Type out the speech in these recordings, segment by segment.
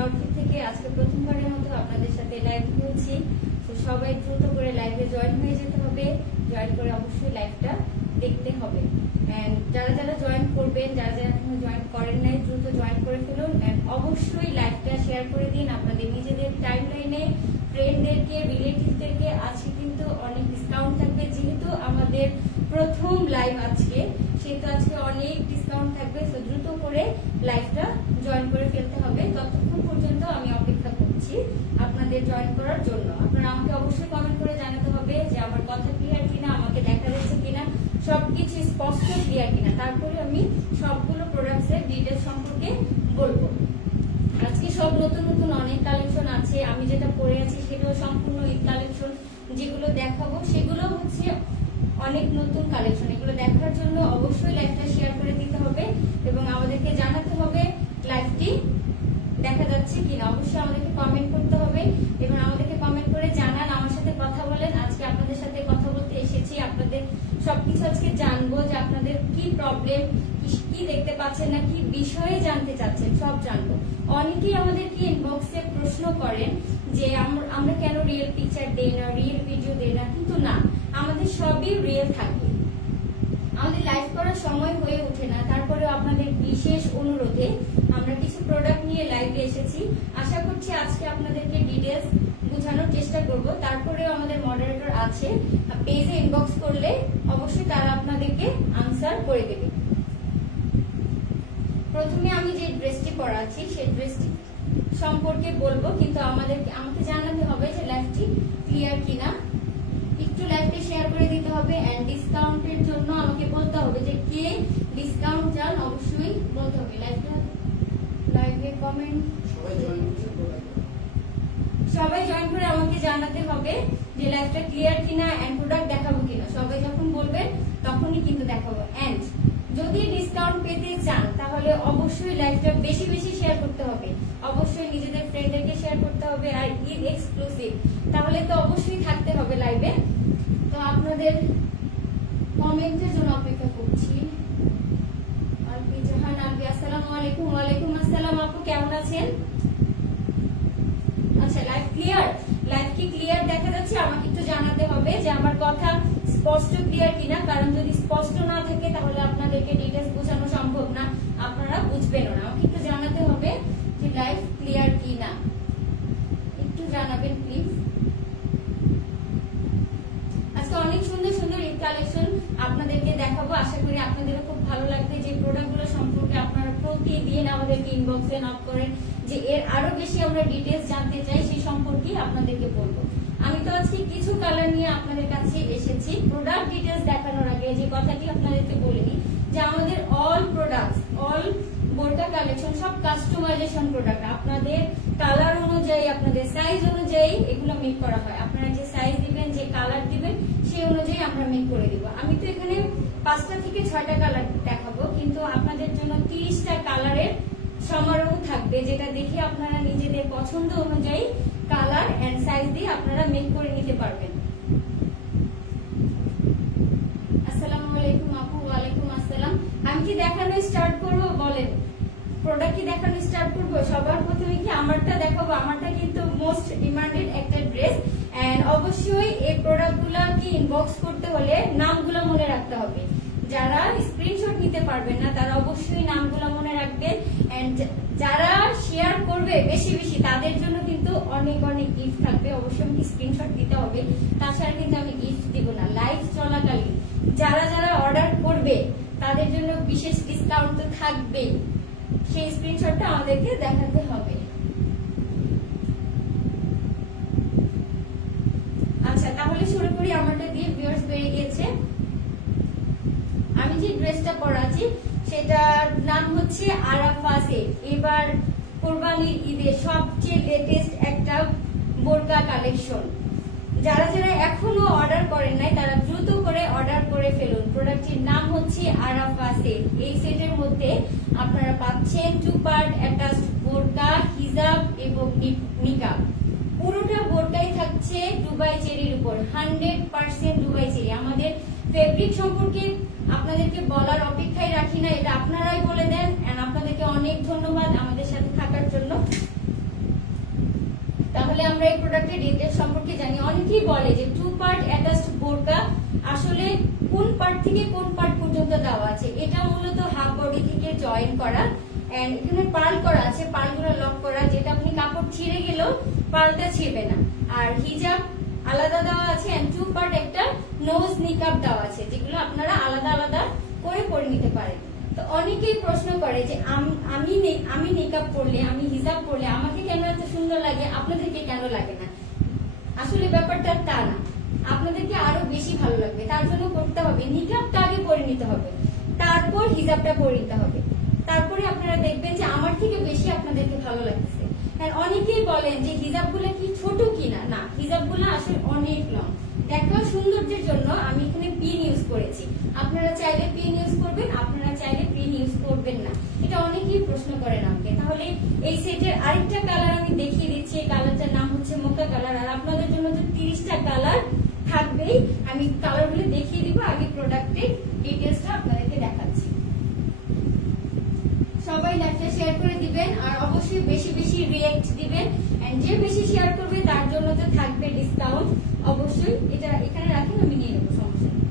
Outfit থেকে আজকে প্রথমবারের মতো আপনাদের সাথে লাইভ করছি। তো সবাই দ্রুত করে লাইভে জয়েন হয়ে যেতে হবে, জয়েন করে অবশ্যই লাইভটা দেখতে হবে। এন্ড যারা যারা জয়েন করবেন, যারা যারা এখনো জয়েন করেন নাই, দ্রুত জয়েন করে ফেলুন। এন্ড অবশ্যই লাইভটা শেয়ার করে দিন আপনাদের নিজেদের টাইমলাইনে, ফ্রেন্ডদেরকে, রিলেটিভদেরকে। আজকে কিন্তু অনেক ডিসকাউন্ট থাকবে, যেহেতু আমাদের প্রথম লাইভ আজকে, সেহেতু আজকে অনেক ডিসকাউন্ট থাকবে। তো দ্রুত করে লাইভটা জয়েন করে ফেলতে হবে। ততক্ষণ পর্যন্ত আমি অপেক্ষা করছি আপনাদের জয়েন করার জন্য। আপনারা আমাকে অবশ্যই কমেন্ট করে জানাতে হবে যে আমার কথা ক্লিয়ার কিনা, আমাকে দেখা যাচ্ছে কিনা, সবকিছু স্পষ্ট ক্লিয়ার কিনা। তারপরে আমি সবগুলো প্রোডাক্টসের ডিটেলস সম্পর্কে বলবো। আজকে সব নতুন নতুন অনেক কালেকশন আছে। আমি যেটা পরে আছি সেটাও সম্পূর্ণ ঈদ কালেকশন। যেগুলো দেখাবো সেগুলো হচ্ছে অনেক নতুন কালেকশন। এগুলো দেখার জন্য অবশ্যই লাইভটা শেয়ার করে দিতে হবে এবং আমাদেরকে জানাতে হবে লাইভটি দেখা যাচ্ছে কিনা। অবশ্যই আমাদেরকে কমেন্ট করতে হবে এবং আমাদেরকে কমেন্ট করে জানান, আমার সাথে কথা বলেন। আজকে আপনাদের সাথে কথা বলতে এসেছি, আপনাদের সবকিছু আজকে জানবো যে আপনাদের কি প্রবলেম, কি দেখতে পাচ্ছেন না, কি বিষয়ে জানতে চাচ্ছেন, সব জানবো। অনেকেই আমাদেরকে ইনবক্সে প্রশ্ন করেন যে আমরা কেন রিয়েল পিকচার দেই না, রিয়েল ভিডিও দেই না, কিন্তু না, আমাদের সবই রিয়েল থাকে। আমাদের লাইভ করার সময় হয়ে ওঠে না, তারপরেও আপনাদের বিশেষ অনুরোধে আমরা কিছু প্রোডাক্ট নিয়ে লাইভে এসেছি। আশা করছি আজকে আপনাদেরকে ডিটেলস বোঝানোর চেষ্টা করব। তারপরেও আমাদের মডারেটর আছে, পেজে ইনবক্স করলে অবশ্যই তারা আপনাদেরকে আনসার করে দেবে। প্রথমে আমি যে ড্রেসটি পরা আছি সেই ড্রেসটি সম্পর্কে বলবো, কিন্তু আমাকে জানাতে হবে যে লাইভটি ক্লিয়ার কিনা। একটু লাইভটি শেয়ার করে দিতে হবে। এন্ড ডিসকাউন্টের জন্য আমাকে বলতে হবে যে কে ডিসকাউন্ট চান, অবশ্যই বলতে হবে। লাইভে কমেন্ট সবাই জয়েন করে আমাকে জানাতে হবে যে লাইভটা ক্লিয়ার কিনা এন্ড প্রোডাক্ট দেখাবো কিনা। সবাই যখন বলবেন তখনই কিন্তু দেখাবো। এন্ড যদি ডিসকাউন্ট পেতে চান তাহলে অবশ্যই লাইভটা বেশি বেশি শেয়ার করতে হবে, অবশ্যই নিজেদের ফ্রেন্ডদেরকে শেয়ার করতে হবে। আর ঈদ এক্সক্লুসিভ, তাহলে তো অবশ্যই থাকতে হবে লাইভে। তো আপনাদের কমেন্টের জন্য অপেক্ষা করছি। আলবি জাহান আলবি, আসসালামু আলাইকুম। ওয়ালাইকুম আসসালাম আপু, কেমন আছেন? আচ্ছা, লাইভ ক্লিয়ার? লাইভ কি ক্লিয়ার দেখা যাচ্ছে? আমাকে একটু জানাতে হবে যে আমার কথা স্পষ্ট ক্লিয়ার কিনা। কারণ যদি স্পষ্ট না থাকে তাহলে আপনাদেরকে ডিটেইলস বোঝানো সম্ভব না, আপনারা বুঝবেন না। আমাকে একটু জানাতে হবে যে লাইভ ক্লিয়ার কিনা, একটু জানাবেন প্লিজ। আজকে অনেক সুন্দর সুন্দর ঈদ কালেকশন আপনাদেরকে দেখাবো। আশা করি আপনাদেরও খুব ভালো লাগবে। যে প্রোডাক্টগুলো সম্পর্কে আপনারা প্রতিদিন আমাদেরকে ইনবক্সে নক করেন যে এর আরো বেশি আমরা ডিটেইলস জানতে চাই, সেই সম্পর্কে আপনাদেরকে বলবো। আমি তো আজকে কিছু কালার নিয়ে আপনাদের কাছে এসেছি। প্রোডাক্ট ডিটেইলস দেখানোর আগে যে কথাটি আপনাদেরকে বলিনি যে আমাদের অল প্রোডাক্টস, অল বোরকা কালেকশন সব কাস্টমাইজেশন প্রোডাক্ট। আপনাদের কালার অনুযায়ী, আপনাদের সাইজ অনুযায়ী এগুলো মেক করা হয়। আপনারা যে সাইজ দিবেন, যে কালার দিবেন, সেই অনুযায়ী আমরা মেক করে দিব। আমি তো এখানে 5টা থেকে 6টা কালার দেখাবো, কিন্তু আপনাদের জন্য 30টা কালারের সমারোহ থাকবে, যেটা দেখে আপনারা নিজেদের পছন্দ অনুযায়ী কালার এন্ড সাইজ দিয়ে আপনারা মেক করে নিতে পারবেন। আসসালামু আলাইকুম আপু। ওয়ালাইকুম আসসালাম। আমি কি দেখানো স্টার্ট করব? বলেন, প্রোডাক্ট কি দেখানো স্টার্ট করব? সবার প্রথমে কি আমারটা দেখাবো? আমারটা কিন্তু মোস্ট ডিমান্ডেড একটা ড্রেস। এন্ড অবশ্যই এই প্রোডাক্টগুলো কি ইনবক্স করতে হলে নামগুলো মনে রাখতে হবে। যারা স্ক্রিনশট নিতে পারবেন না তারা অবশ্যই নামগুলো মনে রাখবেন। এন্ড যারা শেয়ার করবে বেশি বেশি তাদের জন্য কিন্তু অনেক অনেক গিফট থাকবে। অবশ্যই স্ক্রিনশট দিতে হবে, তাছাড়া কিন্তু আমি গিফট দিব না। লাইভ চলাকালীন যারা যারা অর্ডার করবে তাদের জন্য বিশেষ ডিসকাউন্ট তো থাকবেই, সেই স্ক্রিনশটটা আমাদেরকে দেখাতে হবে। আচ্ছা, তাহলে শুরু করি। আমারটা দিয়ে ভিউয়ার্স বেড়ে গিয়েছে। আমি যে ড্রেসটা পরা আছি সেটার নাম হচ্ছে আরাফা সেট। এবার কোরবানির ঈদের সবচেয়ে লেটেস্ট একটা বোরকা কালেকশন। যারা যারা এখনো অর্ডার করেন নাই তারা দ্রুত করে অর্ডার করে ফেলুন। প্রোডাক্টটির নাম হচ্ছে আরাফা সেট। এই সেটের মধ্যে আপনারা পাচ্ছেন 2 পার্ট অ্যাটাচড বোরকা, হিজাব এবং নিকাব। পুরোটা বোরকাই থাকছে দুবাই চেরির উপর, 100% দুবাই চেরি। আমাদের ফেব্রিক সম্পর্কে আপনাদেরকে বলার অপেক্ষায় রাখি না, এটা আপনারাই বলে দেন। এন্ড আপনাদেরকে অনেক ধন্যবাদ আমাদের সাথে থাকার জন্য। আমরা এই প্রোডাক্টের ডিটেইলস সম্পর্কে জানি। অনেকেই বলে যে 2 পার্ট অ্যাটাচড বোরকা আসলে কোন পার্ট থেকে কোন পার্ট পর্যন্ত দেওয়া আছে। এটা মূলত হাফ বডি থেকে জয়েন করা, এন্ড এখানে পার্ল করা আছে, পার্লগুলো লক করা, যেটা আপনি কাপড় ছিঁড়ে গেলেও পার্লটা ছিঁড়বে না। আর হিজাব আলাদা দেওয়া আছে, এন্ড 2 পার্ট একটা নোজ নিকাব দেওয়া আছে, যেগুলো আপনারা আলাদা আলাদা করে পরে নিতে পারেন। তো অনেকেই প্রশ্ন করে যে আমি নিকাব পরলে, আমি হিজাব পরলে আমাকে কেন এত সুন্দর লাগে, আপনাদেরকে কেন লাগে না? আসলে ব্যাপারটা তা না, আপনাদেরকে আরো বেশি ভালো লাগবে। তার জন্য করতে হবে নিকাবটা আগে পরে নিতে হবে, তারপর হিজাবটা পরে নিতে হবে, তারপরে আপনারা দেখবেন যে আমার থেকে বেশি আপনাদেরকে ভালো লাগছে। আর অনেকেই বলেন যে হিজাবগুলো কি ছোট কিনা, না, হিজাবগুলো আসলে অনেক লং। দেখা সৌন্দর্যের জন্য আমি এখানে পিন ইউজ করেছি, আপনারা চাইলে পিন ইউজ করবেন, আপনারা চাইলে পিন ইউজ করবেন না। এটা অনেকেই প্রশ্ন করেন আমাকে। তাহলে এই সেটের আরেকটা কালার আমি দেখিয়ে দিচ্ছি, এই কালারটার নাম হচ্ছে মোকা কালার। আর আপনাদের জন্য তো 30টা কালার থাকবেই, আমি কালারগুলো দেখিয়ে দিব। আগে প্রোডাক্টের ডিটেইলসটা আপনাদেরকে দেখাচ্ছি। সবাই লাইভটা শেয়ার করে দিবেন, আর অবশ্যই বেশি বেশি রিঅ্যাক্ট দিবেন, এন্ড যে বেশি শেয়ার করবে তার জন্য তো থাকবে ডিসকাউন্ট অবশ্যই। এটা এখানে রাখেন, আমি নিয়ে নেবো, সমস্যা নেই।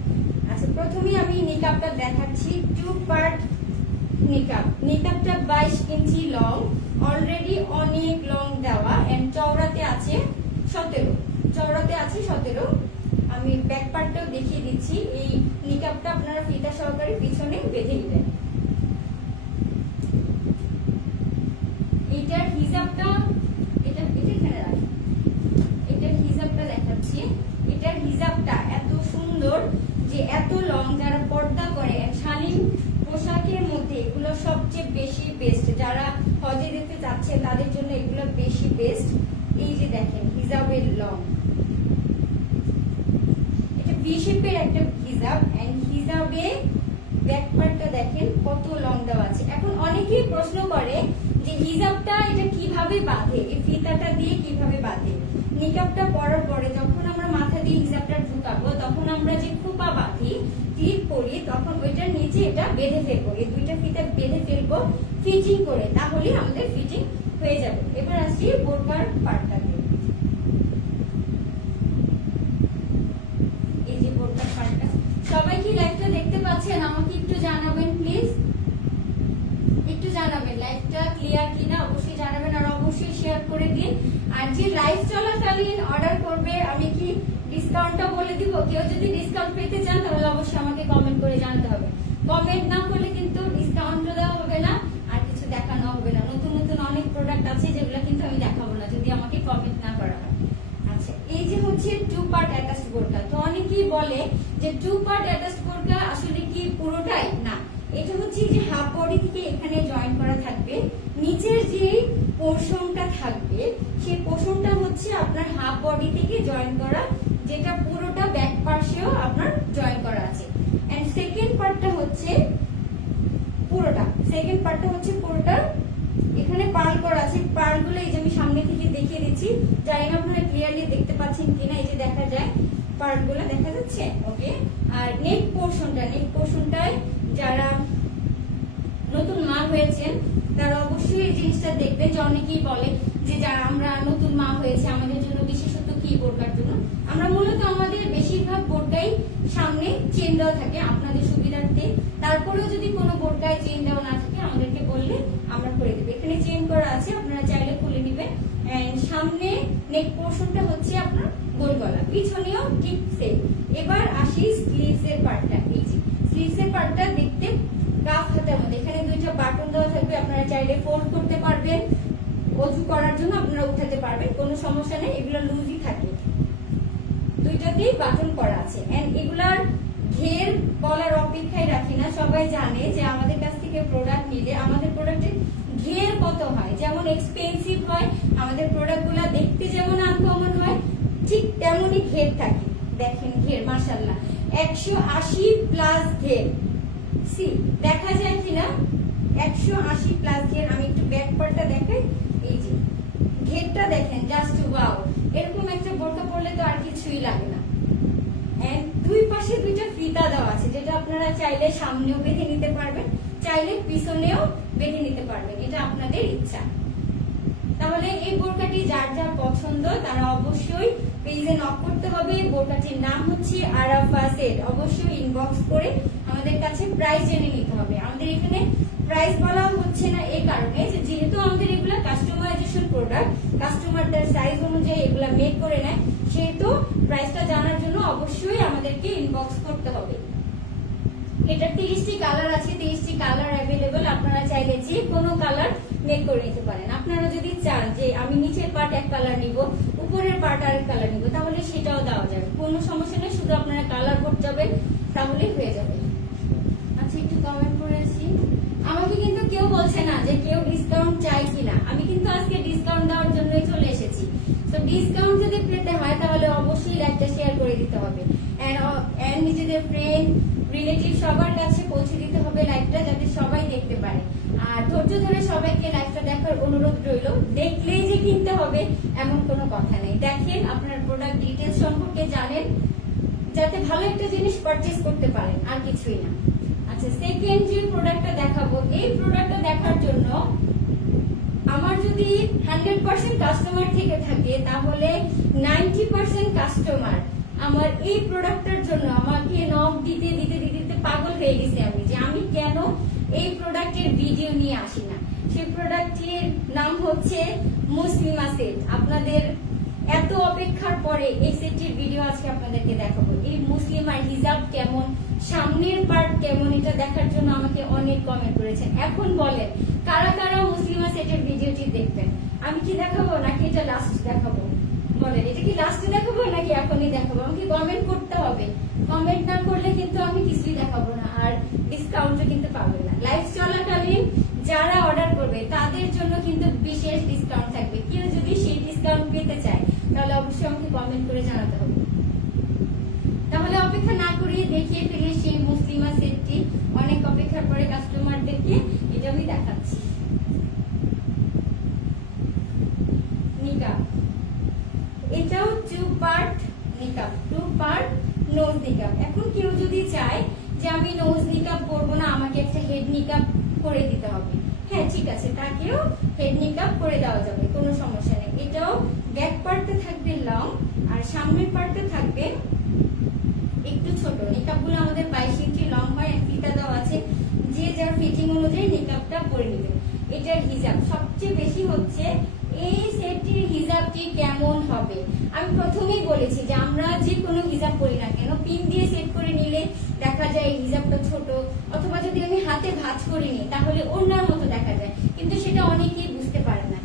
আচ্ছা, প্রথমে আমি নিকাবটা দেখাচ্ছি। 2 পার্ট নিকাব, নিকাবটা 22 ইঞ্চি লং, অলরেডি অনেক লং দেওয়া, এন্ড চওড়াতে আছে 17, চওড়াতে আছে 17। আমি ব্যাক পার্টটাও দেখিয়ে দিচ্ছি। এই নিকাবটা আপনারা ফিতা সহকারে পিছনে বেঁধে দিবেন। এটার হিজাবটা এটা এখানে রাখি, এটার হিজাবটা দেখাচ্ছি। এটার হিজাবটা এত সুন্দর যে এত লং, যারা পর্দা করে শালীন পোশাকের মধ্যে এগুলো সবচেয়ে বেশি বেস্ট। যারা হজে যেতে যাচ্ছে তাদের জন্য এগুলো বেশি বেস্ট। এই যে দেখেন হিজাবের লং, এটা ভি শেপের একটা হিজাব, এন্ড হিজাবে ব্যাক পার্টটা দেখেন কত লং দেওয়া আছে। এখন অনেকেই প্রশ্ন করে যে হিজাবটা এটা কিভাবে বাঁধে, এই ফিতাটা দিয়ে কিভাবে বাঁধে। নিকাবটা পরার পরে যখন আমরা মাথা দিয়ে হিজাবটা ঢুকাবো, তখন আমরা যে খোপা বাঁধি, ক্লিপ করি, তখন ওইটার নিচে এটা বেঁধে ফেলবো। এই দুইটা ফিতা বেঁধে ফেলবো ফিটিং করে, তাহলে আমাদের ফিটিং হয়ে যাবে। এবার আসছি বোরকার পার্টটাতে। এই যে বোরকার পার্টটা, সবাই কি লাইভটা দেখতে পাচ্ছেন? আমাকে একটু জানাবেন প্লিজ, একটু জানাবেন লাইভটা ক্লিয়ার কিনা, অবশ্যই জানাবেন, আর অবশ্যই শেয়ার করে দিন। আর যে লাইভ চলাকালীন অর্ডার করবে, আমি কি ডিসকাউন্টটা বলে দিব? কেউ যদি ডিসকাউন্ট পেতে চান তাহলে অবশ্যই আমাকে কমেন্ট করে জানাতে হবে। কমেন্ট না করলে কিন্তু ডিসকাউন্টও দেওয়া হবে না, আর কিছু দেখানো হবে না। নতুন নতুন অনেক প্রোডাক্ট আছে যেগুলো কিন্তু আমি দেখাবো না যদি আমাকে কমেন্ট না করা হয়। আচ্ছা, এই যে হচ্ছে 2 পার্ট অ্যাটাচড বোরকা। তো অনেকেই বলে যে 2 পার্ট অ্যাটাচড বোরকা আসলে কি পুরোটাই? না, এটা হচ্ছে যে হাফ বডি থেকে এখানে জয়েন করা থাকবে, নিচের যে পোরশনটা থাকবে সেই পোরশনটা হচ্ছে আপনার হাফ বডি থেকে জয়েন করা, যেটা পুরোটা ব্যাক পার্শ্বেও আপনার জয়েন করা আছে। এন্ড সেকেন্ড পার্টটা হচ্ছে পুরোটা এখানে পার্ল করা আছে। পার্লগুলো এই যে আমি সামনে থেকে দেখিয়ে দিচ্ছি, জানি না আপনারা ক্লিয়ারলি দেখতে পাচ্ছেন কিনা। এই যে দেখা যায়, পার্টগুলো দেখা যাচ্ছে, ওকে। আর নেক পোরশনটায় যারা নতুন মা হয়েছেন তারা অবশ্যই এই জিনিসটা দেখবেন, যে অনেকেই বলে যে যারা আমরা নতুন মা হয়েছে আমাদের জন্য বিশেষত কি বোরকার জন্য, আমরা মূলত আমাদের বেশিরভাগ বোরকাই সামনে চেন দেওয়া থাকে আপনাদের সুবিধার্থে। তারপরেও যদি কোনো বোরকায় চেন দেওয়া না থাকে আমাদেরকে বললে আমরা করে দেবো। এখানে চেন করা আছে, আপনারা চাইলে খুলে নিবেন। সামনে নেক পোরশনটা হচ্ছে আপনার গোল গলা, পিছনেও ঠিক সেম। এবার আসি স্লিভস এর পার্টটা। এই যে স্লিভস এর পার্টটা দেখতে কাফ হাতের মধ্যে, এখানে 2টা বাটন দেওয়া থাকবে, আপনারা চাইলে ফোল্ড করতে পারবেন, অজু করার জন্য আপনারা উঠাতে পারবেন, কোনো সমস্যা নেই। এগুলো লুজই থাকে, 2টাতেই বাটন করা আছে। এন্ড এগুলার ঘের বলার অপেক্ষায় রাখি না, সবাই জানে যে আমাদের কাছ থেকে প্রোডাক্ট নিলে আমাদের প্রোডাক্টের ঘের কত হয়, যেমন এক্সপেন্সিভ হয়, আমাদের প্রোডাক্টগুলো দেখতে যেমন আনকমন হয়, ঠিক তেমনই ঘের থাকে। দেখেন ঘের মাশাআল্লাহ 180 প্লাস ঘের, সি দেখা যায় কিনা, 180 প্লাস ঘের। আমি একটু ব্যাক পার্টটা দেখাই, এই যে ঘেরটা দেখেন, জাস্ট ওয়াও। এরকম একটা বোরকা পরলে তো আর কিছুই লাগে না। এন্ড দুই পাশে 2টা ফিতা দেওয়া আছে, যেটা আপনারা চাইলে সামনেও বেঁধে নিতে পারবেন, চাইলে পিছনেও বেঁধে নিতে পারবেন, এটা আপনাদের ইচ্ছা। তাহলে এই বোরকাটি যার যার পছন্দ তারা অবশ্যই পেজে নক করতে হবে। বোরকাটির নাম হচ্ছে আরাফা সেট। অবশ্যই ইনবক্স করে আমাদের কাছে প্রাইস জেনে নিতে হবে। আমাদের এখানে প্রাইস বলা হচ্ছে না এই কারণে যে যেহেতু আমাদের এগুলা কাস্টমাইজেশন প্রোডাক্ট, কাস্টমার তার সাইজ অনুযায়ী এগুলা মেক করে নেয়, সেহেতু প্রাইসটা জানার জন্য অবশ্যই আমাদেরকে ইনবক্স করতে হবে। এটা 30টি কালার আছে, 30টি কালার অ্যাভেলেবল। আপনারা চাইলে যে কোনো কালার মেক করে নিতে পারেন। আপনারা যদি চান যে আমি নিচের পার্ট এক কালার নিব, উপরের পার্ট আরেক কালার নিব, তাহলে সেটাও দেওয়া যাবে, কোনো সমস্যা নেই। শুধু আপনারা কালার করতে যাবেন, তাহলেই হয়ে যাবে। আচ্ছা, একটু কমেন্ট করে আসি। আমাকে কিন্তু কেউ বলছে না যে কেউ ডিসকাউন্ট চাই কিনা। আমি কিন্তু আজকে ডিসকাউন্ট দেওয়ার জন্যই চলে এসেছি। তো ডিসকাউন্ট যদি পেতে হয় তাহলে অবশ্যই লাইভটা শেয়ার করে দিতে হবে, এন্ড নিজেদের ফ্রেন্ড রিলেটিভ সবার কাছে পৌঁছে দিতে হবে লাইভটা, যাতে সবাই দেখতে পারে। আর ধৈর্য ধরে সবাইকে লাইভটা দেখার অনুরোধ রইল। দেখলেই যে কিনতে হবে এমন কোনো কথা নেই। দেখেন, আপনার প্রোডাক্ট ডিটেলস সম্পর্কে জানেন, যাতে ভালো একটা জিনিস পারচেজ করতে পারেন, আর কিছুই না। আচ্ছা, সেকেন্ড যে প্রোডাক্টটা দেখাবো, এই প্রোডাক্টটা দেখার জন্য আমার যদি 100% কাস্টমার থেকে থাকে, তাহলে 90% কাস্টমার আমার এই প্রোডাক্টটার জন্য আমাকে নক দিতে দিতে দিতে দিতে পাগল হয়ে গেছে আমি, যে আমি কেন এই প্রোডাক্টের ভিডিও নিয়ে আসি না। সেই প্রোডাক্টের নাম হচ্ছে মুসলিমা সেট। আপনাদের এত অপেক্ষার পরে এই সেটটির ভিডিও আজকে আপনাদেরকে দেখাবো। এই মুসলিমার হিজাব কেমন, সামনের পার্ট কেমন, এটা দেখার জন্য আমাকে অনেক কমেন্ট করেছেন। এখন বলেন কারা কারা মুসলিমা সেটের ভিডিওটি দেখবেন? আমি কি দেখাবো নাকি এটা লাস্ট দেখাবো? বলেন, এটা কি লাস্টে দেখাবো নাকি এখনই দেখাবো? আমাকে কমেন্ট করতে হবে। কমেন্ট না করলে কিন্তু আমি কিছুই দেখাবো না, আর ডিসকাউন্টও কিন্তু পাবেন না। লাইভ চলাকালীন যারা অর্ডার করবে তাদের জন্য কিন্তু বিশেষ ডিসকাউন্ট থাকবে। কেউ যদি সেই ডিসকাউন্ট পেতে চায় তাহলে অবশ্যই আমাকে কমেন্ট করে জানাতে হবে। তাহলে অপেক্ষা না করিয়ে দেখিয়ে ফেলে সেই মুসলিমা সেটটি। অনেক অপেক্ষার পরে কাস্টমারদেরকে এটা আমি দেখাচ্ছি। নিকাব, এটাও 2 পার্ট নিকাব, 2 পার্ট নোজ নিকাব। এখন কেউ যদি চায় যে আমি নোজ নিকাব করবো না, আমাকে একটা হেড নিকাব করে দিতে হবে, হ্যাঁ ঠিক আছে, তাকেও হেড নিকাব করে দেওয়া যাবে, কোনো সমস্যা নেই। এটাও ব্যাক পার্টটা থাকবে লং, আর সামনের পার্টটা থাকবে একটু ছোট। নিকাবগুলো আমাদের 22 ইঞ্চি লং হয়, ফিতা দেওয়া আছে, যে যার ফিটিং অনুযায়ী নিকাবটা পরে নেবে। এটার হিজাব সবচেয়ে বেশি হচ্ছে এই সেটটির হিজাবটি কেমন হবে। আমি প্রথমেই বলেছি যে আমরা যে কোনো হিজাব করি না কেন, পিন দিয়ে সেট করে নিলে দেখা যায় এই হিজাবটা ছোট, অথবা যদি আমি হাতে ভাঁজ করে নিই তাহলে ওড়নার মতো দেখা যায়, কিন্তু সেটা অনেকেই বুঝতে পারে না।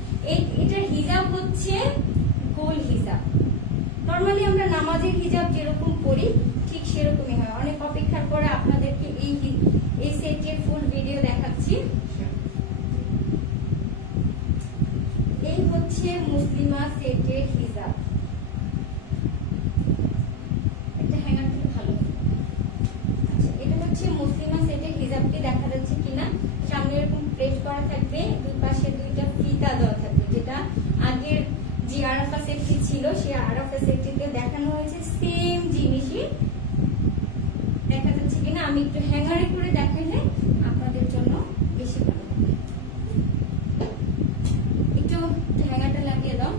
এটার হিজাব হচ্ছে গোল হিজাব। নর্মালি আমরা নামাজের হিজাব যেরকম পরি ঠিক সেরকমই হয়। অনেক অপেক্ষার পরে আপনাদেরকে এই সেটের ফুল ভিডিও দেখাচ্ছি। এই হচ্ছে মুসলিমা সেটের হিজাব। একটা হ্যাঙ্গার থেকে ভালো। আচ্ছা, এটা হচ্ছে মুসলিমা সেটের হিজাবটি, দেখা যাচ্ছে কিনা। সামনে এরকম প্লেট করা থাকবে, দুই পাশে দুইটা ফিতা দেওয়া থাকবে, যেটা আগের যে আরাফা সেটটি ছিল সেই আরাফা সেটটিতে দেখানো হয়েছে সেম জিনিসই। দেখা যাচ্ছে কিনা, আমি একটু হ্যাঙ্গারে করে দেখাইলে আপনাদের জন্য বেশি ভালো হবে। একটু হ্যাঙ্গারটা লাগিয়ে দাও।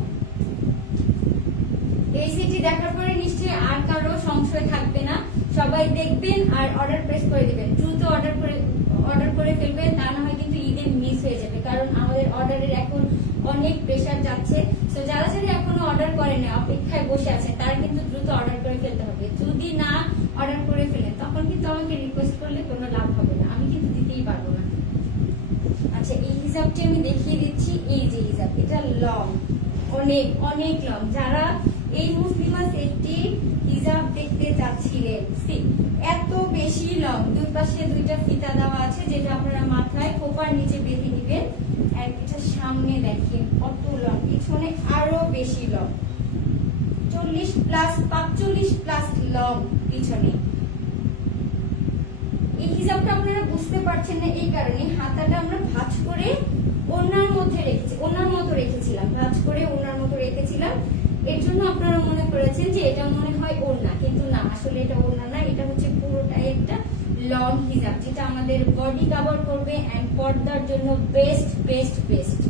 এই সেটটি দেখার পরে নিশ্চয়ই আর কারো সংশয় থাকবে না, সবাই দেখবেন আর অর্ডার প্রেস করে দিবেন। দ্রুত অর্ডার করে ফেলবেন, তা না হয় কিন্তু ঈদে মিস হয়ে যাবে, কারণ আমাদের অর্ডারের এখন অনেক প্রেসার যাচ্ছে। তো যারা যারা এখনো অর্ডার করেন, অপেক্ষায় বসে আছেন, তারা কিন্তু দ্রুত অর্ডার করে ফেলতে হবে। যদি না অর্ডার করে ফেলেন তখন কিন্তু আমাকে রিকোয়েস্ট করলে কোনো লাভ হবে না, আমি কিন্তু দিতেই পারবো না। আচ্ছা, এই হিজাবটি আমি দেখিয়ে দিচ্ছি। এই যে হিজাব, এটা লং, অনেক অনেক লং। যারা এই মুসলিমা সেটটি হিজাব দেখতে চাচ্ছিলেন, এত বেশি লং, দুই পাশে দুইটা ফিতা দেওয়া আছে, যেটা আপনারা মাথায় খোপার নিচে বেঁধে নিবেন। আর এটা সামনে দেখেন কত লং, পিছনে আরো বেশি লং, 45+ লং পিছনে। এই হিজাবটা আপনারা বুঝতে পারছেন না এই কারণে হাতাটা আমরা ভাঁজ করে ওড়নার মধ্যে রেখেছি, ওড়নার মতো রেখেছিলাম, ভাঁজ করে ওড়নার মতো রেখেছিলাম। এর জন্য আপনারা মনে করেছেন যে এটা মনে হয় ওড়না, কিন্তু না, আসলে এটা ওড়না না, এটা হচ্ছে পুরোটাই একটা লং হিজাব, যেটা আমাদের বডি কভার করবে এন্ড পর্দার জন্য বেস্ট বেস্ট বেস্ট।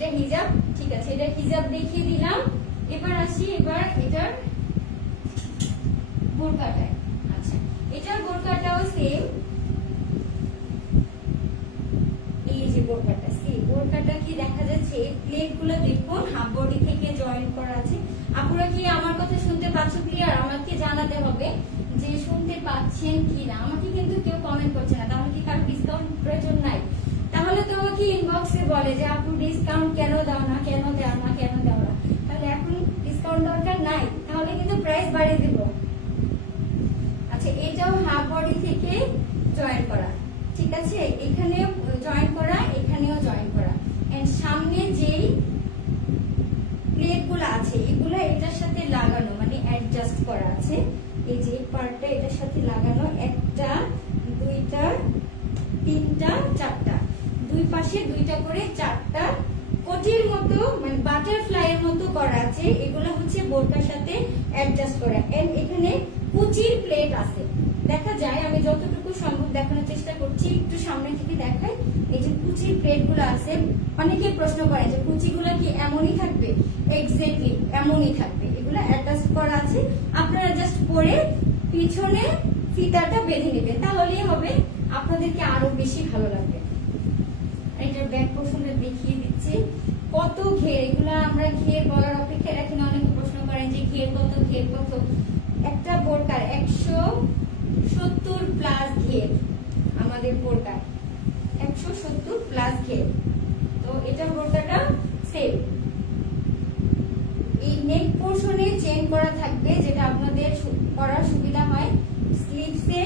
এটা হিজাব, ঠিক আছে, এটা হিজাব দেখিয়ে দিলাম। এবার আসি এবার এটার বোরকাটায়। আচ্ছা, এটার বোরকাটাও সেম, এই যে বোরকাটা সেম। বোরকাটা কি দেখা যাচ্ছে, প্লেট গুলো দেখুন হাফ বডি থেকে জয়েন করা আছে। আপনারা কি আমার কথা শুনতে পাচ্ছ ক্লিয়ার? আমাকে জানাতে হবে যে শুনতে পাচ্ছেন কিনা। আমাকে কিন্তু কেউ কমেন্ট করছে না, তাহলে কি কারো ডিসকাউন্ট প্রয়োজন নাই? তাহলে তো আমাকে ইনবক্সে বলে যে আপু ডিসকাউন্ট কেন দাও না, কেন দাও না, কেন দাও না। তাহলে এখন ডিসকাউন্ট দরকার নাই, তাহলে কিন্তু প্রাইস বাড়িয়ে দেব। আচ্ছা, এটাও হাফ বডি থেকে জয়েন করা, ঠিক আছে, এখানেও জয়েন করা, এখানেও জয়েন করা। এন্ড সামনে যেই প্লেট গুলো আছে এগুলো এটার সাথে লাগানো, মানে অ্যাডজাস্ট করা আছে। এই যে পার্টটা এটার সাথে লাগানো, একটা, দুইটা, তিনটা, চারটা, দুই পাশে দুইটা করে চারটা কোটির মতো, মানে বাটারফ্লাই এর মতো করা আছে। এগুলো হচ্ছে বোরকার সাথে অ্যাডজাস্ট করা। এন্ড এখানে কুচির প্লেট আছে, দেখা যায়, আমি যতটুকু সম্ভব দেখানোর চেষ্টা করছি, একটু সামনে থেকে দেখাই। এই যে কুচির প্লেট গুলো আছে, অনেকে প্রশ্ন করে যে কুচিগুলো কি এমনই থাকবে? এক্স্যাক্টলি এমনই থাকবে, এগুলো অ্যাটাচ করা আছে। আপনারা জাস্ট পরে পিছনে ফিতাটা বেঁধে নেবেন, তাহলেই হবে, আপনাদেরকে আরো বেশি ভালো লাগবে। এটার ব্যাক পোর্শনটা দেখিয়ে দিচ্ছি। কত ঘের, এগুলো আমরা ঘের বলার অপেক্ষা রাখি না। অনেকে প্রশ্ন করেন যে ঘের কত, ঘের কত। একটা বোরকার 170 প্লাস ঘের, আমাদের বোরকার 170 প্লাস ঘের। তো এটা বোরকাটা সেম। এই নেক পোর্শনে চেইন করা থাকবে, যেটা আপনাদের পরার সুবিধা হয়। স্লিভসে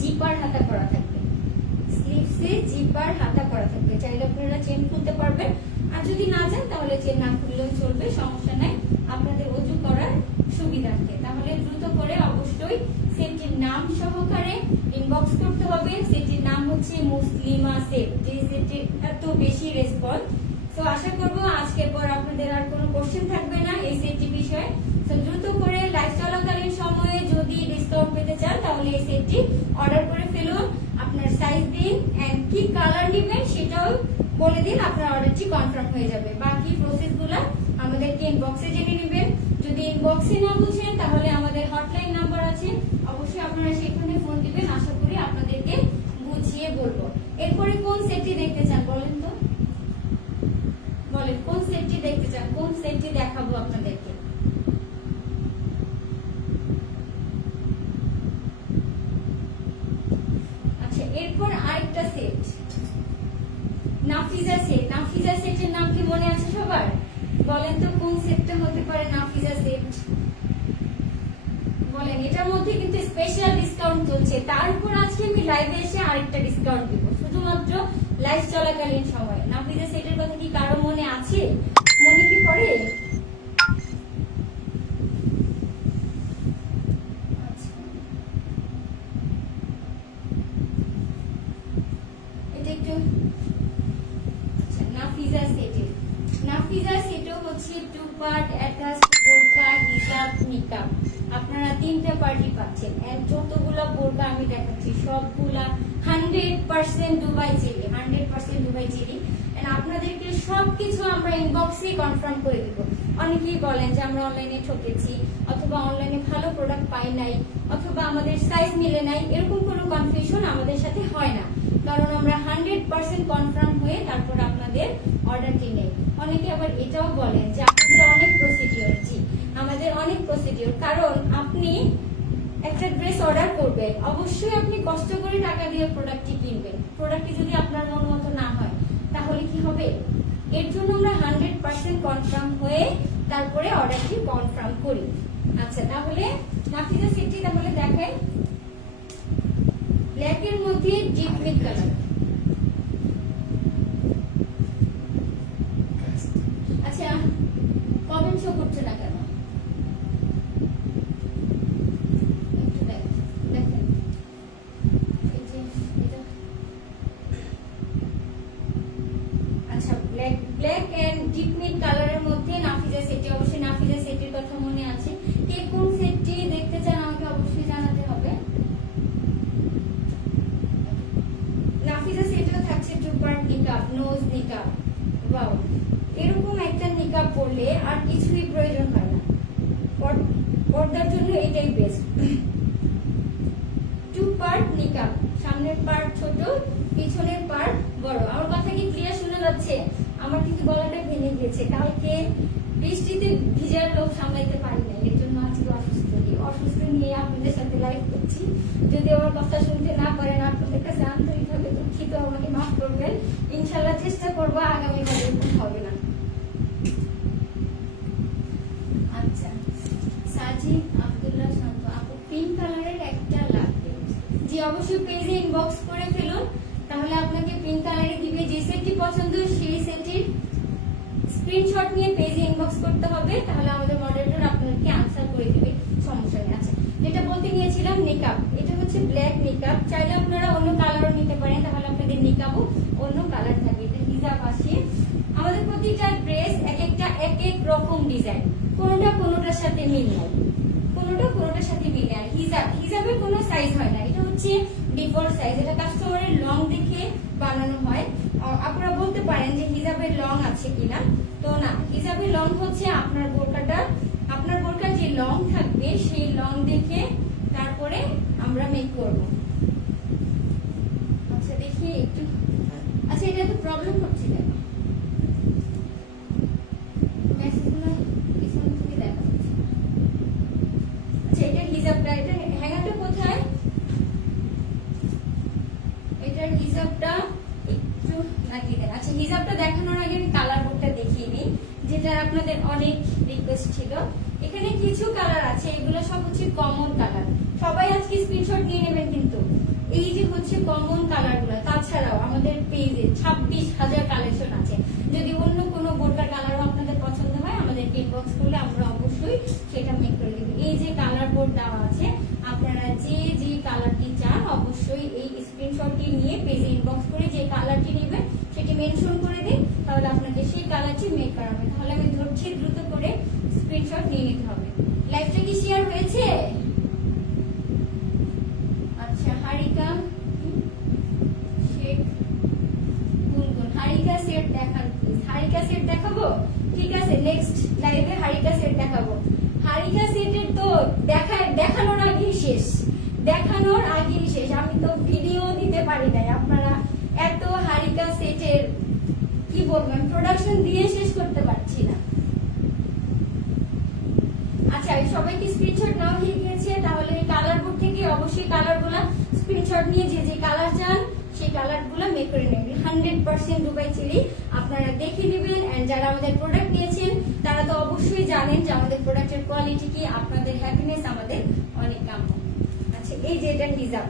জিপার হাতা করা থাকবে, স্লিভসে জিপার হাতা করা থাকবে। চাইলে আপনারা চেন খুলতে পারবেন, আর যদি না চান তাহলে চেন না খুললেও চলবে, সমস্যা নাই, আপনাদের ওযু করার সুবিধার্থে। তাহলে দ্রুত করে অবশ্যই সেটটির নাম সহকারে ইনবক্স করতে হবে। সেটটির নাম হচ্ছে মুসলিমা সেট, যে সেটটির এত বেশি রেসপন্স। তো আশা করব আজকের পর আপনাদের আর কোনো কোশ্চেন থাকবে না এই সেটটি বিষয়ে। তো দ্রুত করে লাইভ চলাকালীন সময়ে যদি ডিসকাউন্ট পেতে চান তাহলে এই সেটটি অর্ডার করে ফেলুন। আপনার সাইজ দিন এন্ড কি কালার নেবেন সেটাও বলে দিন, আপনার অর্ডারটি কনফার্ম হয়ে যাবে। বাকি প্রসেসগুলো আমাদেরকে ইনবক্সে জেনে নেবেন। যদি ইনবক্সে না বুঝেন তাহলে আমাদের হটলাইন নাম্বার আছে, অবশ্যই আপনারা সেখানে ফোন দিবেন, আশা করি আপনাদেরকে বুঝিয়ে বলবো। এরপরে কোন সেটটি দেখতে চান বলেন তো, বলেন কোন সেটটি দেখতে চান, কোন সেটটি দেখাবো আপনাদেরকে? আচ্ছা, এরপর আরেকটা সেট, নাফিজা সেট। নাফিজা সেটের নাম কি মনে আছে সবার? বলেন তো কোন সেটটা হতে পারে নাফিজা সেট? বলেন। এটার মধ্যে কিন্তু স্পেশাল ডিসকাউন্ট চলছে, তার উপর আজকে আমি লাইভে এসে আরেকটা ডিসকাউন্ট দিব, শুধুমাত্র লাইভ চলাকালীন সময়। নাফিজা সেটের কথা কি কারো মনে আছে? মনে কি পড়ে? এটা একটু, আচ্ছা, নাফিজা সেটের, নাফিজা সেটও হচ্ছে 2 পার্ট অ্যাটাচ বোরকা, হিজাব, নিকাব। আপনারা 3টা পার্টি পাচ্ছেন। এন্ড যতগুলা বোরকা আমি দেখাচ্ছি সবগুলা 100% Dubai cherry, 100% Dubai cherry. And আপনাদেরকে সবকিছু আমরা ইনবক্সে কনফার্ম করে দিব। অনেকেই বলেন যে আমরা অনলাইনে ঠকেছি, অথবা অনলাইনে ভালো প্রোডাক্ট পাই নাই, অথবা আমাদের সাইজ মিলে নাই। এরকম কোনো কনফিউশন আমাদের সাথে হয় না, কারণ আমরা 100% কনফার্ম হয়ে তারপর আপনাদের অর্ডারটি নেই। অনেকে আবার এটাও বলেন যে আপনাদের অনেক প্রসিডিওর। জি, আমাদের অনেক প্রসিডিওর, কারণ আপনি একটা ড্রেস অর্ডার করবেন, অবশ্যই আপনি কষ্ট করে টাকা দিয়ে প্রোডাক্টটি কিনবেন। প্রোডাক্টটি যদি আপনার মন মতো না হয় তাহলে কি হবে? এর জন্য আমরা 100% কনফার্ম হয়ে তারপরে অর্ডারটি কনফার্ম করি। আচ্ছা, তাহলে নাফিজা সেটটি তাহলে দেখাই। ব্ল্যাক এর মধ্যে ডিপ মিড কালার। আচ্ছা, কমেন্ট শো করছে না কেন? একটু দেখেন, এই যে এটা, আচ্ছা, ব্ল্যাক এন্ড ডিপ মিড কালারের মধ্যে নাফিজা সেটটি। অবশ্যই নাফিজা সেটের কথা মনে আছে। কে কোন সেটটি দেখতে চান আমাকে অবশ্যই জানাতে হবে। নাফিজা সেটেও থাকছে 2 পার্ট নিকাব, নোজ নিকাব, ওয়াও, এরকম একটা নিকাব পরলে আর কিছুই প্রয়োজন হয় না, পর্দার জন্য এটাই বেস্ট। 2 পার্ট নিকাব, সামনের পার্ট ছোট, পিছনের পার্ট বড়। আমার কথা কি ক্লিয়ার শোনা যাচ্ছে? আমার কিন্তু গলাটা ভেঙে গিয়েছে, কালকে বৃষ্টিতে ভিজার লোক সামলাইতে পারি না, এর জন্য আজকে অসুস্থ নিয়ে আপনাদের সাথে লাইভ করছি। যদি আমার কথা শুনতে না পারেন, আপনাদের কাছে আন্তরিকভাবে দুঃখিত, আমাকে মাফ করবেন। ইনশাআল্লাহ চেষ্টা করবো আগামীকাল এরকম হবে না। আচ্ছা, সাজিদ আব্দুল্লাহ শান্ত আপু, পিঙ্ক কালারের একটা লাগবে। জি অবশ্যই পেজে ইনবক্স করে ফেলুন, তাহলে আপনাকে পিঙ্ক কালারে দিবে। যে সেটটি পছন্দ সেই সেটটির স্ক্রিনশট নিয়ে পেজে ইনবক্স করতে হবে, তাহলে আমাদের মডারেটর আপনাকে আনসার করে দিবে, সমস্যা নেই। আচ্ছা, যেটা বলতে নিয়েছিলাম নিকাব, এটা হচ্ছে ব্ল্যাক নিকাব। চাইলে আপনারা অন্য কালারও নিতে পারেন, তাহলে আপনাদের নিকাবও অন্য কালার থাকবে। এটা হিজাব আসে। আমাদের প্রতিটা ড্রেস এক একটা এক এক রকম ডিজাইন, কোনোটার সাথে মিল নাই, কোনোটার সাথে মিল নাই। হিজাবের কোনো সাইজ হয় না, এটা হচ্ছে ডিফল্ট সাইজ। এটা কাস্টমারের লং দেখে বানানো হয়। আপনারা বলতে পারেন যে হিজাবের লং আছে কিনা, তো না, হিজাবের লং হচ্ছে আপনার বোরকার যে লং থাকবে সেই লং দেখে তারপরে আমরা মেক করব। আচ্ছা দেখি একটু, আচ্ছা এটা তো প্রবলেম হচ্ছে কেন? মেসেজগুলো পিছন থেকে দেখা যাচ্ছে। আচ্ছা এটার হিজাবটা, এটা হ্যাঙ্গারটা কোথায়? এটার হিজাবটা একটু লাগিয়ে দেন। আচ্ছা হিজাবটা দেখানোর আগে আমি কালার বোর্ডটা দেখিয়ে নিই, যেটা আপনাদের অনেক রিকোয়েস্ট ছিল। এখানে কিছু কালার আছে, এগুলো সব হচ্ছে কমন কালার। সবাই আজকে স্ক্রিনশট নিয়ে নেবেন কিন্তু। এই যে হচ্ছে কমন কালারগুলো, তাছাড়াও আমাদের পেজে 26,000 কালেকশন আছে। যদি অন্য কোনো বোরকার কালারও আপনাদের পছন্দ হয়, আমাদেরকে ইনবক্স করলে আমরা অবশ্যই সেটা মেক করে দেব। এই যে কালার বোর্ড দেওয়া আছে, আপনারা যে কালারটি চান অবশ্যই এই স্ক্রিনশটটি নিয়ে পেজে ইনবক্স করে যে কালারটি নেবেন সেটি মেনশন করে দিন, তাহলে আপনাকে সেই কালারটি মেক করা হবে। তাহলে আমি ধরছি, দ্রুত করে স্ক্রিনশট নিয়ে নিতে হবে। লাইভটা কি শেয়ার হয়েছে? আচ্ছা হারিকা শেখ গুনগুন, হারিকা সেট দেখান প্লিজ। হারিকা সেট দেখাবো, ঠিক আছে, নেক্সট লাইভে হারিকা সেট দেখাবো। হারিকা সেটের তো দেখানোর আগেই শেষ, আমি তো ভিডিও দিতে পারি নাই। আপনারা এত হারিকা সেটের কি বলবেন, প্রোডাকশন দিয়ে শেষ করতে পারছি না। আচ্ছা সবাই কি স্ক্রিনশট নাও হয়ে গিয়েছে? তাহলে এই কালার বোর্ড থেকে অবশ্যই কালারগুলো স্ক্রিনশট নিয়ে যে কালার চান সেই কালারগুলো মেক করে নেবেন। 100% দুবাই চেরি আপনারা দেখে নেবেন। এন্ড যারা আমাদের প্রোডাক্ট নিয়েছেন তারা তো অবশ্যই জানেন যে আমাদের প্রোডাক্টের কোয়ালিটি কি, আপনাদের হ্যাপিনেস আমাদের অনেক কাম্য। আচ্ছা এই যে এটা হিজাব,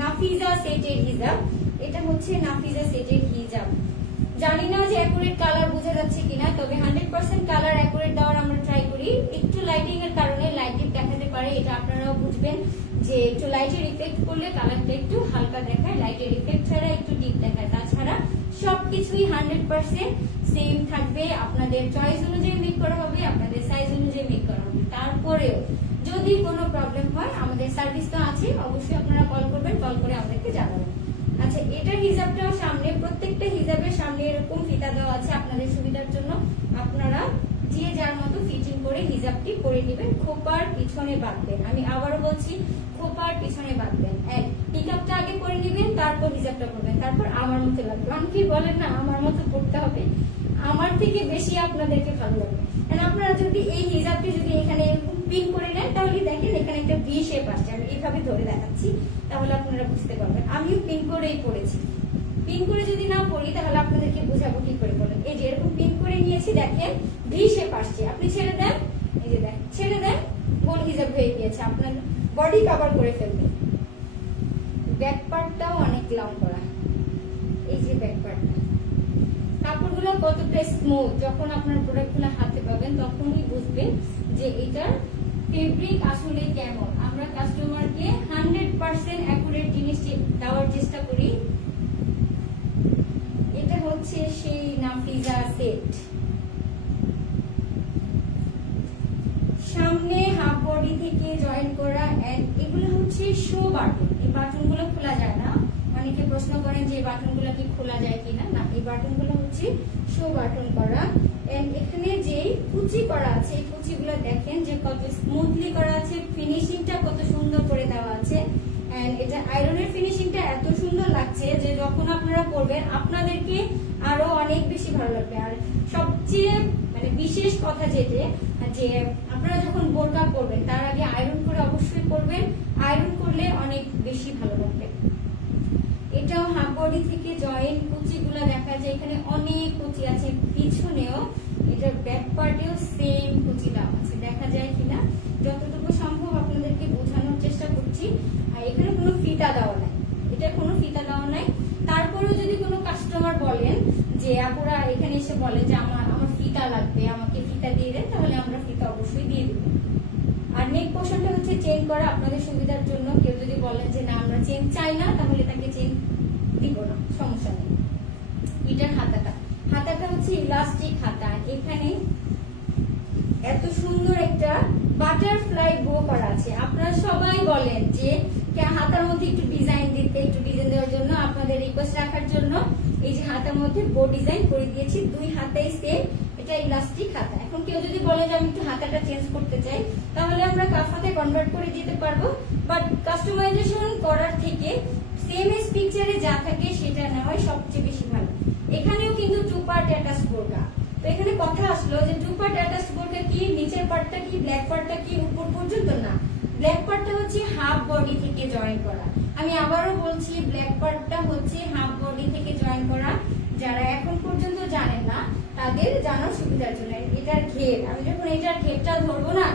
নাফিজা সেটের হিজাব, এটা হচ্ছে নাফিজা সেটের হিজাব। জানি না যে অ্যাকুরেট কালার বোঝা যাচ্ছে কিনা, তবে 100% কালার অ্যাকুরেট দেওয়ার আমরা ট্রাই করি। একটু লাইটিং এর কারণে লাইট ডিপ দেখাতে পারে, এটা আপনারাও বুঝবেন যে একটু লাইটের ইফেক্ট করলে কালারটা একটু হালকা দেখায়, লাইটের ইফেক্ট ছাড়া একটু ডিপ দেখায়। তাছাড়া সবকিছুই 100% সেম থাকবে, আপনাদের চয়েস অনুযায়ী মেক করা হবে, আপনাদের সাইজ অনুযায়ী মেক করা হবে। তারপরেও যদি কোনো প্রবলেম হয় আমাদের সার্ভিস তো আছে, অবশ্যই আপনারা কল করবেন, কল করে আমাদেরকে জানাবেন। আচ্ছা এটার হিজাবটাও সামনে, প্রত্যেকটা হিজাবের সামনে এরকম ফিতা দেওয়া আছে আপনাদের সুবিধার জন্য। আপনারা যে যার মতো ফিটিং করে হিজাবটি পরে নেবেন, খোপার পিছনে বাঁধবেন। আমি আবারও বলছি, খোপার পিছনে বাঁধবেন। নিকাবটা আগে পরে নেবেন, তারপর হিজাবটা পরবেন, তারপর আমার মতো লাগবে। অনেকেই বলেন না আমার মতো পড়তে হবে, আমার থেকে বেশি আপনাদেরকে ভালো লাগবে। আপনারা যদি এই হিজাবটি যদি এখানে পিন করে নেন, তাহলে দেখেন এখানে একটা ভি শেপ আসছে। আমি এইভাবে ধরে দেখাচ্ছি, তাহলে আপনারা বুঝতে পারবেন। আমিও পিন করেই পড়েছি। পিন করে যদি না পড়ি তাহলে আপনাদেরকে বোঝাবো কি করে বলেন। এই যে এরকম পিন করে নিয়েছি, দেখেন ভি শেপ আসছে। আপনি ছেড়ে দেন, এই যে দেন, ছেড়ে দেন, গোল হিজাব হয়ে গিয়েছে, আপনার বডি কভার করে ফেলবে। ব্যাক পার্টটাও অনেক লং করা, এই যে ব্যাক পার্টটা। কাপড়গুলো কতটা স্মুথ, যখন আপনার প্রোডাক্টগুলো হাতে পাবেন তখনই বুঝবেন যে এটার ফেব্রিক আসলে কেমন। আমরা কাস্টমারকে 100% অ্যাকুরেট জিনিস দেওয়ার চেষ্টা করি। এটা হচ্ছে সেই নাফিজা সেট। সামনে হাফ বডি থেকে জয়েন করা, এন্ড এগুলো হচ্ছে শো বাটন। এই বাটনগুলো খোলা যায় না, অনেকে প্রশ্ন করেন যে বাটনগুলো কি খোলা যায় কিনা, না এই বাটনগুলো হচ্ছে শো বাটন করা। এন্ড এখানে যে কুচি করা আছে এই কুচিগুলো দেখেন যে কত স্মুথলি করা আছে, ফিনিশিংটা কত সুন্দর করে দেওয়া আছে। এন্ড এটা আয়রনের ফিনিশিংটা এত সুন্দর লাগছে যে যখন আপনারা পরবেন আপনাদেরকে আরো অনেক বেশি ভালো লাগবে। আর সবচেয়ে মানে বিশেষ কথা যেটা যে আপনারা যখন বোরকা পরবেন তার আগে আয়রন করে অবশ্যই পরবেন, আয়রন করলে অনেক বেশি ভালো লাগবে। এটাও হাফ বডি থেকে জয়েন্ট কুচিগুলো দেখা যায়, এখানে অনেক কুচি আছে, পিছনেও এটার ব্যাক পার্টেও সেম কুচি দেওয়া আছে, দেখা যায় কিনা যতটুকু সম্ভব আপনাদেরকে বোঝানোর চেষ্টা করছি। আর এখানে কোনো ফিতা দেওয়া নাই, এটা কোনো ফিতা দেওয়া নাই। তারপরেও যদি কোনো কাস্টমার বলেন যে আপুরা এখানে এসে বলে যে আমার ফিতা লাগবে, আমাকে ফিতা দিয়ে দেন, তাহলে আমরা ফিতা অবশ্যই দিয়ে দেবো। আর নেক পোর্শনটা হচ্ছে চেন করা আপনাদের সুবিধার জন্য। কেউ যদি বলেন যে না আমরা চেন চাই না, তাহলে তাকে চেন দিব না, সমস্যা নেই। এটার হাতাটা হচ্ছে ইলাস্টিক হাতা। এখানে এত সুন্দর একটা বাটারফ্লাই বো করা আছে। আপনারা সবাই বলেন যে হাতার মধ্যে একটু ডিজাইন দিতে, একটু ডিজাইন দেওয়ার জন্য আপনাদের রিকোয়েস্ট রাখার জন্য এই যে হাতার মধ্যে বো ডিজাইন করে দিয়েছি, দুই হাতাই সেম। এটা ইলাস্টিক হাতা। এখন কেউ যদি বলে যে আমি একটু হাতাটা চেঞ্জ করতে চাই, তাহলে আমরা কাফ হাতে কনভার্ট করে দিতে পারবো। বাট কাস্টমাইজেশন করার থেকে সেম এস পিকচারে যা থাকে সেটা নেওয়াই সবচেয়ে বেশি ভালো। এখানেও কিন্তু 2 পার্ট অ্যাটাচ বোরকা। তো এখানে কথা আসলো যে 2 পার্ট অ্যাটাচ বোরকা কি, নিচের পার্টটা কি, ব্ল্যাক পার্টটা কি উপর পর্যন্ত? না, ব্ল্যাক পার্টটা হচ্ছে হাফ বডি থেকে জয়েন করা। আমি আবারও বলছি, ব্ল্যাক পার্টটা হচ্ছে হাফ বডি থেকে জয়েন করা। যারা এখন পর্যন্ত জানেন না তাদের জানার সুবিধার জন্য। এটার ঘের, আমি যখন এটার ঘেরটা ধরবো না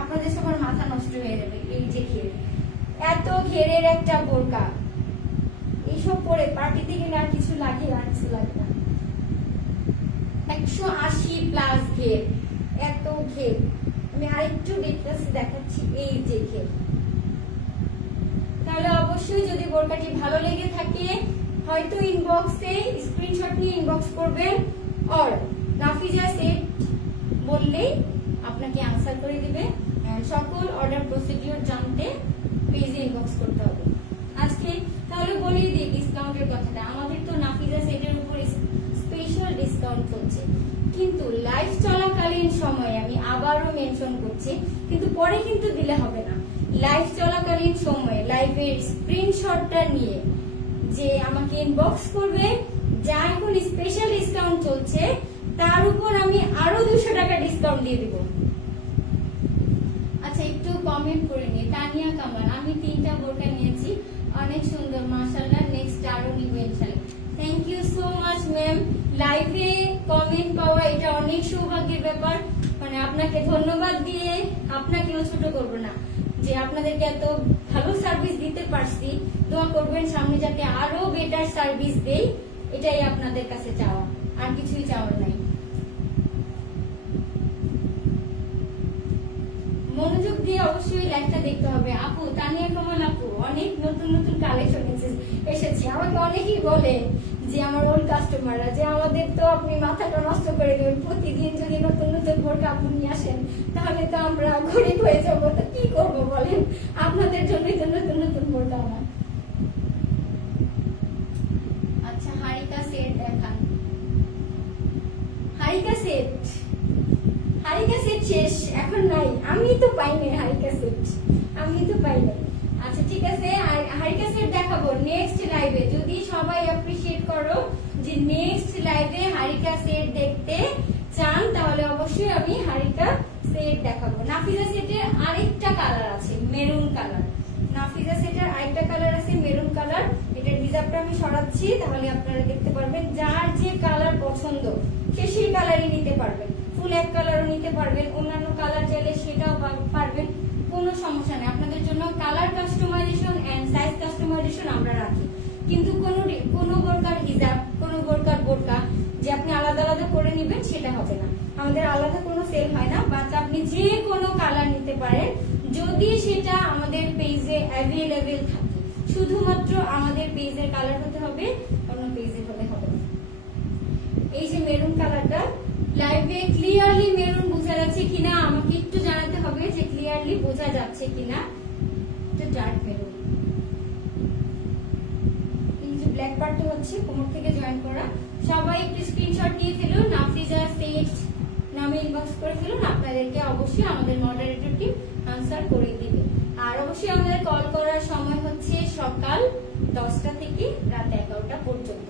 আপনাদের সবার মাথা নষ্ট হয়ে যাবে। এই যে ঘের, এত ঘেরের একটা বোরকা, এইসব পরে পার্টিতে গেলে আর কিছু লাগে না। 180 প্লাস ঘের, এত ঘের। আমি আরেকটু দেখাচ্ছি, এই যে ঘের। তাহলে অবশ্যই যদি বোরকাটি ভালো লেগে থাকে হয়তো ইনবক্সে স্ক্রিনশট নিয়ে ইনবক্স করবেন, আর নাফিজা সেট বললেই আপনাকে আনসার করে দিবে। সকল অর্ডার প্রসিডিউর জানতে পেজে ইনবক্স করতে হবে। আজকে তাহলে বলেই দিই ডিসকাউন্টের কথাটা। আমাদের তো নাফিজা সেটের উপর স্পেশাল ডিসকাউন্ট চলছে, কিন্তু লাইভ চলাকালীন সময়ে আমি আবারও মেনশন করছি, কিন্তু পরে কিন্তু দিলে হবে না। লাইভ চলাকালীন সময়ে লাইভের স্ক্রিনশটটা নিয়ে যে আমাকে ইনবক্স করবে, যা এখন স্পেশাল ডিসকাউন্ট চলছে তার উপর আমি আরো 200 টাকা ডিসকাউন্ট দিয়ে দিব। আচ্ছা একটু কমেন্ট করে নিই। তানিয়া কামাল, আমি 3টা বোরকা নিয়েছি, অনেক সুন্দর মাশাআল্লাহ, নেক্সট আরো নিব ইনশাআল্লাহ। Thank you so much ma'am. লাইভে কমেন্ট পাওয়া এটা অনেক সৌভাগ্যের ব্যাপার। মানে আপনাকে ধন্যবাদ দিয়ে আপনাকেও ছোট করব না, যে আপনাদেরকে এত ভালো সার্ভিস দিতে পারছি। দোয়া করবেন সামনে যাতে আরো বেটার সার্ভিস দেই, এটাই আপনাদের কাছে চাওয়া, আর কিছুই চাওয়ার নাই। মনোযোগ দিয়ে অবশ্যই লাইভটা দেখতে হবে। আপু তানিয়া কামাল আপু, অনেক নতুন নতুন কালেকশন এসেছে। আমাকে অনেকেই বলে যে আমার ওল্ড কাস্টমাররা যে আমাদের তো আপনি মাথাটা নষ্ট করে দেবেন, প্রতিদিন যদি নতুন নতুন বোরকা আপনি নিয়ে আসেন তাহলে তো আমরা গরিব হয়ে যাবো। তো কি করবো বলেন, আপনাদের জন্যই তো নতুন নতুন বোরকা আমার। আচ্ছা হারিকা সেট দেখান। হারিকা সেট শেষ, এখন নাই। আমি তো পাই নাই হারিকা সেট, আমি তো পাই নাই। আচ্ছা ঠিক আছে, হারিকা সেট দেখাবো নেক্সট লাইভে। যদি সবাই অ্যাপ্রিশিয়েট করো যে নেক্সট লাইভে হারিকা সেট দেখতে চান, তাহলে অবশ্যই আমি হারিকা সেট দেখাবো। নাফিজা সেটের আরেকটা কালার আছে, মেরুন কালার। নাফিজা সেটের আরেকটা কালার আছে, মেরুন কালার। এটার রিজার্ভটা আমি সরাচ্ছি, তাহলে আপনারা দেখতে পারবেন। যার যে কালার পছন্দ সে সেই কালারই নিতে পারবেন। ফুল এক কালারও নিতে পারবেন, অন্যান্য কালার চাইলে সেটাও পারবেন, কোনো সমস্যা নেই। আপনাদের জন্য colour customisation and size customisation আমরা রাখি, কিন্তু কোনো বোরকার হিজাব, কোনো বোরকার বোরকা যে আপনি আলাদা আলাদা করে নেবেন সেটা হবে না। আমাদের আলাদা কোনো সেল হয় না, বাট আপনি যে কোনো কালার নিতে পারেন যদি সেটা আমাদের পেজে অ্যাভেলেবেল থাকে। শুধুমাত্র আমাদের পেজের কালার হতে হবে, অন্য পেজে হলে হবে না। এই যে মেরুন কালারটা, লাইভে ক্লিয়ারলি মেরুন বোঝা যাচ্ছে কিনা আমাকে একটু জানাতে হবে যে ক্লিয়ারলি বোঝা যাচ্ছে কিনা। এটা ডার্ক মেরুন, এই যে পার্টটা হচ্ছে কোমর থেকে জয়েন করা। সবাই একটু স্ক্রিনশট নিয়ে ফেলুন, নাফিজা সেট নামে ইনবক্স করে ফেলুন, আপনাদেরকে অবশ্যই আমাদের মডারেটর টিম আনসার করে দিবে। আর অবশ্যই আমাদের কল করার সময় হচ্ছে সকাল 10টা থেকে রাত 11টা পর্যন্ত।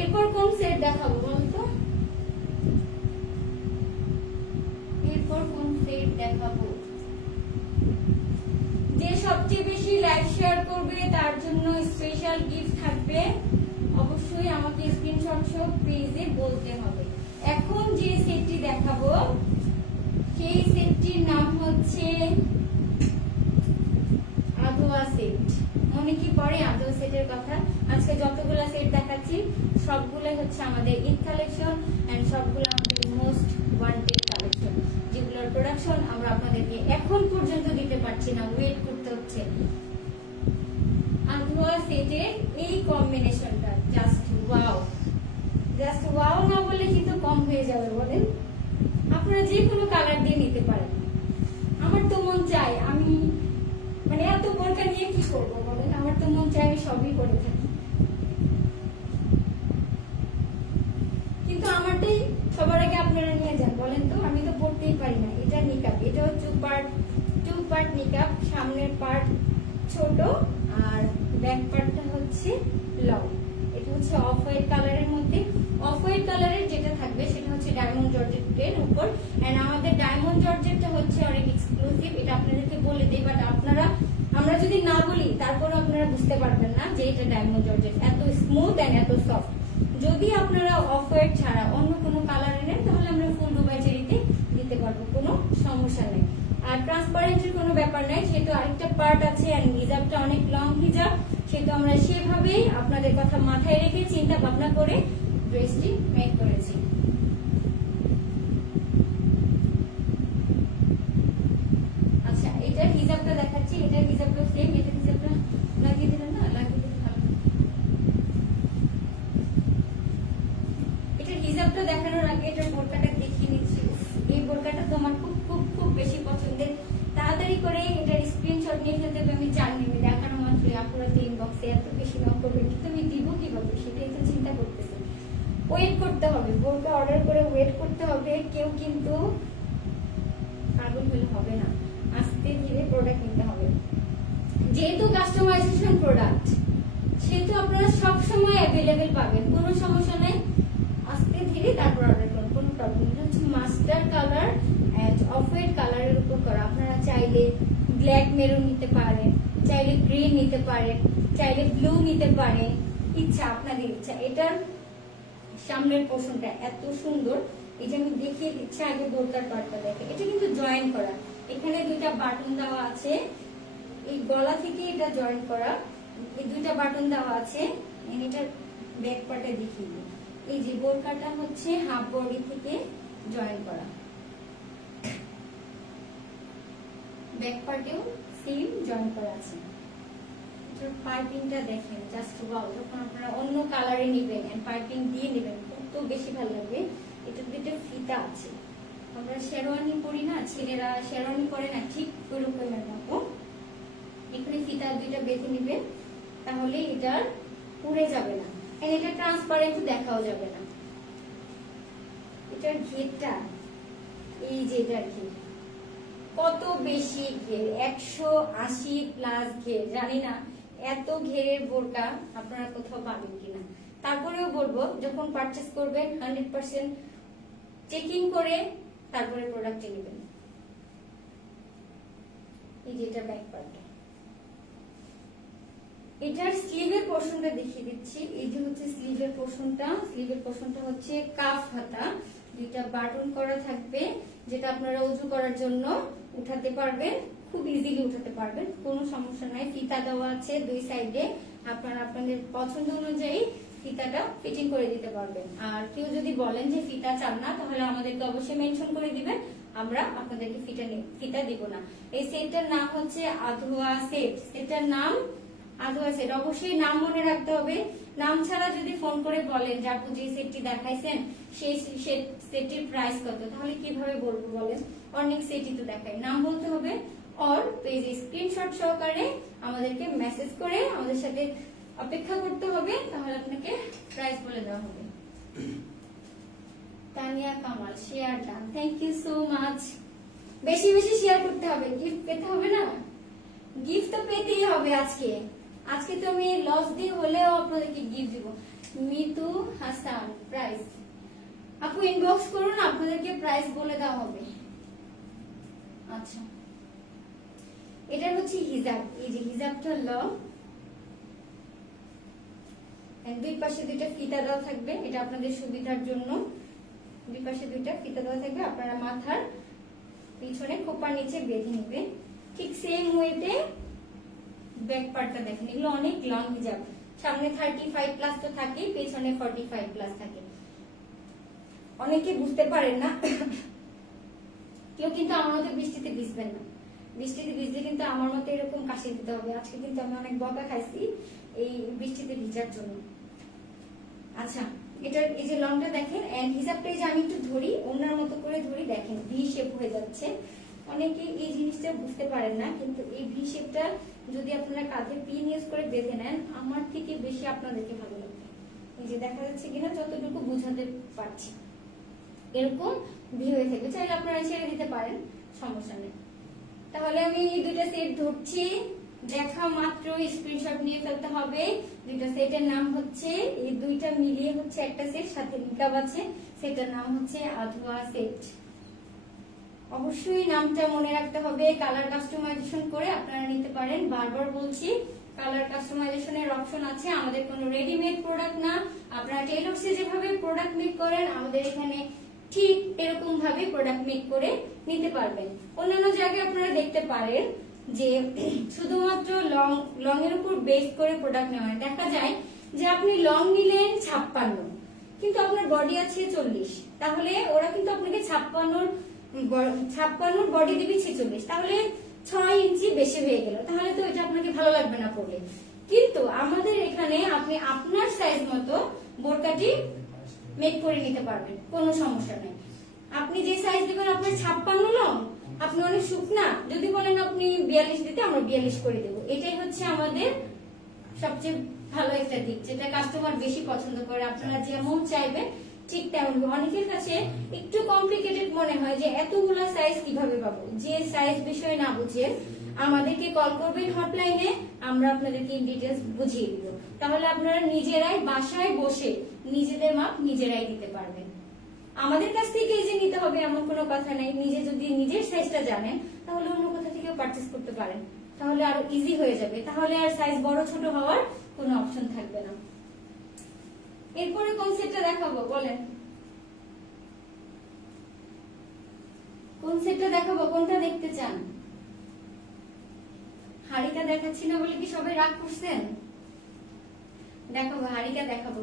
এরপর কোন সেট দেখাবো বলতো? এরপর কোন সেট দেখাবো? যে সবচেয়ে বেশি লাইক শেয়ার করবে তার জন্য স্পেশাল গিফট থাকবে। অবশ্যই আমাকে স্ক্রিনশট সহ পেজে বলতে হবে। এখন যে সেটটি দেখাবো সেই সেটটির নাম হচ্ছে আধোয়া সেট। মনে কি পড়ে আধোয়া সেটের কথা? আজকে যতগুলো সেট দেখাচ্ছি সবগুলো হচ্ছে আমাদের ঈদ কালেকশন এন্ড সবগুলো আমাদের মোস্ট ওয়ান্টেড কালেকশন, যেগুলোর প্রোডাকশন আমরা আপনাদেরকে এখন পর্যন্ত দিতে পারছি না, ওয়েট করতে হচ্ছে। আধোয়া সেটের এই কম্বিনেশনটা জাস্ট ওয়াও, জাস্ট ওয়াও না বলে কিন্তু কম হয়ে যাবে বলেন। আপনারা যে কোনো কালার দিয়ে নিতে পারেন। আমার তো মন চাই আমি মানে এত বোরকা নিয়ে কি করবো বলেন, আমার তো মন চাই আমি সবই করে থাকি, কিন্তু আমারটাই সবার আগে আপনারা নিয়ে যান বলেন তো, আমি তো পড়তেই পারি না। এটা নিকাব, এটা টু পার্ট নিকাব, সামনের পার্ট ছোট আর ব্যাক পার্টটা হচ্ছে লং। এটা হচ্ছে অফ হোয়াইট কালারের মধ্যে। অফ হোয়াইট কালারের যেটা থাকবে সেটা হচ্ছে ডায়মন্ড জর্জেটের উপর, এন্ড আমাদের ডায়মন্ড জর্জেটটা হচ্ছে অনেক এক্সক্লুসিভ, এটা আপনাদেরকে বলে দিই, বাট আমরা যদি না বলি তারপর আপনারা বুঝতে পারবেন না যে এটা ডায়মন্ড জর্জেট, এত স্মুথ এন্ড এত সফট। যদি আপনারা অফ হোয়াইট ছাড়া অন্য কোনো কালারে নেন তাহলে আমরা ফুল দুবাই চেরিতে দিতে পারবো, কোনো সমস্যা নেই। আর ট্রান্সপারেন্টের কোনো ব্যাপার নাই, সেহেতু আরেকটা পার্ট আছে এন্ড হিজাবটা অনেক লং হিজাব, সেহেতু আমরা সেভাবেই আপনাদের কথা মাথায় রেখে চিন্তা ভাবনা করে ড্রেসটি মেক করেছি। আচ্ছা, এটার হিজাবটা দেখাচ্ছি, এটার হিজাবটা সেম, এটার হিজাবটা লাগিয়ে দিলেন না, লাগিয়ে দিলে ভালো। এটার হিজাবটা দেখানোর আগে এটার বোরকাটা দেখিয়ে নিচ্ছি। এই বোরকাটা তোমার খুব খুব খুব বেশি পছন্দের, তাড়াতাড়ি করে এটার স্ক্রিনশট নিয়ে ফেলতে হবে। আমি জানি আমি দেখানো মাত্রই আপনারা তো ইনবক্সে এত বেশি নক করবেন, কিন্তু আমি দিব কিভাবে সেটাই তো চিন্তা করতেছি। ওয়েট করতে হবে, বোরকা অর্ডার করে ওয়েট করতে হবে, কেউ কিন্তু পাগল হলে হবে না, আস্তে ধীরে প্রোডাক্ট নিতে হবে। যেহেতু কাস্টমাইজেশন প্রোডাক্ট সেহেতু আপনারা সব সময় অ্যাভেলেবেল পাবেন, কোনো সমস্যা নেই, আস্তে ধীরে তারপর অর্ডার করুন, কোনো প্রবলেম নেই। হচ্ছে master colour end off white কালারের উপর করা, আপনারা চাইলে ব্ল্যাক মেরুন নিতে পারেন, চাইলে গ্রিন নিতে পারেন, চাইলে ব্লু নিতে পারেন, ইচ্ছা আপনাদের ইচ্ছা। এটার সামনের পোর্শনটা এত সুন্দর, এই যে আমি দেখিয়ে দিচ্ছি, আগে বোরকার পার্টটা দেখে। এটা কিন্তু জয়েন করা, এখানে দুইটা বাটন দেওয়া আছে, এই গলা থেকে এটা জয়েন করা, এই দুইটা বাটন দেওয়া আছে। এটার ব্যাক পার্টে দেখিয়ে দিই, এই যে বোরকাটা হচ্ছে হাফ বডি থেকে জয়েন করা, ব্যাক পার্টেও সেম জয়েন করা আছে। এটার পাইপিংটা দেখেন জাস্ট ওয়াও, যখন আপনারা অন্য কালারে নেবেন এন্ড পাইপিং দিয়ে নেবেন কত বেশি ভালো লাগবে। এটার দুটো ফিতা আছে, আমরা শেরওয়ানি পরি না, ছেলেরা শেরওয়ানি পরে না, ঠিক ওরকমের মতো এখানে ফিতা দুইটা বেঁধে নেবেন, তাহলে এটা পুড়ে যাবে না, এটা ট্রান্সপারেন্ট দেখাও যাবে না। এটার ঘেরটা এই যে এটার ঘের কত বেশি ঘের, 180 প্লাস ঘের, জানি না এত ঘেরের বোরকা আপনারা কোথাও পাবেন কিনা। তারপরেও বলবো যখন পারচেস করবেন 100% চেকিং করে তারপরে প্রোডাক্টটি নেবেন। এই যে এটা ব্যাক পার্টটা, এটার স্লিভের পোর্শনটা দেখিয়ে দিচ্ছি। এই যে হচ্ছে স্লিভের পোর্শনটা, স্লিভের পোর্শনটা হচ্ছে কাফ হাতা, দুইটা বাটন করা থাকবে, যেটা আপনারা উজু করার জন্য উঠাতে পারবেন, খুব ইজিলি উঠাতে পারবেন, কোনো সমস্যা নাই। ফিতা দেওয়া আছে দুই সাইডে, আপনারা আপনাদের পছন্দ অনুযায়ী ফিতাটা ফিটিং করে দিতে পারবেন। আর কেউ যদি বলেন যে ফিতা চান না, তাহলে আমাদেরকে অবশ্যই মেনশন করে দিবেন, আমরা আপনাদেরকে ফিতা দিব না। এই সেটটার নাম হচ্ছে আধোয়া সেট, সেটার নাম আধোয়া সেট, অবশ্যই নাম মনে রাখতে হবে। নাম ছাড়া যদি ফোন করে বলেন যে আপু যে সেটটি দেখাইছেন সেই সেটটির প্রাইস কত, তাহলে কিভাবে বলবো বলেন? অনেক সেটই তো দেখাই, নাম বলতে হবে और পেজে স্ক্রিনশট সহকারে আমাদেরকে মেসেজ করে আমাদের সাথে অপেক্ষা করতে হবে, তাহলে আপনাকে প্রাইস বলে দেওয়া হবে। Tania Kamal share done, thank you so much. বেশি বেশি শেয়ার করতে হবে, গিফট পেতে হবে না, গিফট তো পেতেই হবে আজকে। আজকে তো আমি লস দিয়ে হলেও আপনাদেরকে গিফট দিব। মিতু হাসান প্রাইস, আপু ইনবক্স করুন, আপনাদেরকে প্রাইস বলে দেওয়া হবে। আচ্ছা, এটা হচ্ছে হিজাব, এই যে হিজাবটা লং, দুই পাশে দুইটা ফিতা দেওয়া থাকবে, এটা আপনাদের সুবিধার জন্য দুই পাশে দুইটা ফিতা দেওয়া থাকবে, আপনারা মাথার পিছনে খোপার নিচে বেঁধে নেবেন। ঠিক সেম ওয়েতে ব্যাক পার্টটা দেখেন, এগুলো অনেক লং হিজাব, সামনে 35 প্লাস তো থাকে, পেছনে 45 প্লাস থাকে। অনেকে বুঝতে পারেন না, কেউ কিন্তু আমার মতো বৃষ্টিতে ভিজবেন না, বৃষ্টিতে ভিজলে কিন্তু আমার মতো এরকম কাশি দিতে হবে। আজকে কিন্তু আমি অনেক বকা খাইছি এই বৃষ্টিতে ভিজার জন্য। আচ্ছা, এটার এই যে লংটা দেখেন, এন্ড হিসাবটা এই যে আমি একটু ধরি, ওনার মতো করে ধরি, দেখেন ভি শেপ হয়ে যাচ্ছে। অনেকে এই জিনিসটা বুঝতে পারেন না, কিন্তু এই ভি শেপটা যদি আপনারা কাঁধে পিন ইউজ করে বেঁধে নেন, আমার থেকে বেশি আপনাদেরকে ভালো লাগবে। এই যে দেখা যাচ্ছে কিনা, যতটুকু বুঝাতে পারছি, এরকম ভি হয়ে থাকবে। চাইলে আপনারা ছেড়ে দিতে পারেন, সমস্যা নেই। তাহলে আমি এই দুইটা সেট ধরছি, দেখা মাত্র স্ক্রিনশট নিয়ে ফেলতে হবে। দুইটা সেটের নাম হচ্ছে, এই দুইটা মিলিয়ে হচ্ছে একটা সেট, সাথে নিকাব আছে, সেটার নাম হচ্ছে আধুয়া সেট। অবশ্যই নামটা মনে রাখতে হবে। কালার কাস্টমাইজেশন করে আপনারা নিতে পারেন, বারবার বলছি কালার কাস্টমাইজেশনের অপশন আছে। আমাদের কোনো রেডিমেড প্রোডাক্ট না, আপনারা টেইলরসে যেভাবে প্রোডাক্ট মেক করেন আমাদের এখানে ঠিক এরকম ভাবে প্রোডাক্ট মেক করে নিতে পারবেন। অন্যান্য জায়গায় আপনারা দেখতে পারেন যে শুধুমাত্র লং এর উপর বেস করে প্রোডাক্ট নেওয়া হয়। দেখা যায় যে আপনি লং নিলেন 56, কিন্তু আপনার বডি আছে 40, তাহলে ওরা কিন্তু আপনাকে 56 বডি দিবি 46, তাহলে 6 ইঞ্চি বেশি হয়ে গেল, তাহলে তো এটা আপনাকে ভালো লাগবে না পরলে। কিন্তু আমাদের এখানে আপনি আপনার সাইজ মতো বোরকাটি মেক করে নিতে পারবেন, কোনো সমস্যা নেই। আপনি যে সাইজ দিবেন, আপনার 56 লং, আপনি অনেক শুকনা, যদি বলেন আপনি 42 দিতে, আমরা 42 করে দেবো। এটাই হচ্ছে আমাদের সবচেয়ে ভালো একটা দিক, যেটা কাস্টমার বেশি পছন্দ করে। আপনারা যেমন চাইবেন ঠিক তেমন। অনেকের কাছে একটু কমপ্লিকেটেড মনে হয় যে এতগুলা সাইজ কিভাবে পাবো। যে সাইজ বিষয় না বুঝেন, আমাদেরকে কল করবেন হটলাইনে, আমরা আপনাদেরকে ডিটেইলস বুঝিয়ে দিব। তাহলে আপনারা নিজেরাই বাসায় বসে নিজেদের মাপ নিজেরাই দিতে পারবেন। আমাদের কাছ থেকে এই যে নিতে হবে এমন কোনো কথা নাই। নিজে যদি নিজের সাইজটা জানেন, তাহলে অন্য কোথা থেকেও পারচেজ করতে পারেন, তাহলে আরো ইজি হয়ে যাবে। তাহলে আর সাইজ বড় ছোট হওয়ার কোনো অপশন থাকবে না। এরপরে কোন সেটটা দেখাবো বলেন, কোন সেটটা দেখাবো, কোনটা দেখতে চান? হাড়িটা দেখাচ্ছি না বলে কি সবাই রাগ করছেন? দেখাবো, হাড়িটা দেখাবো।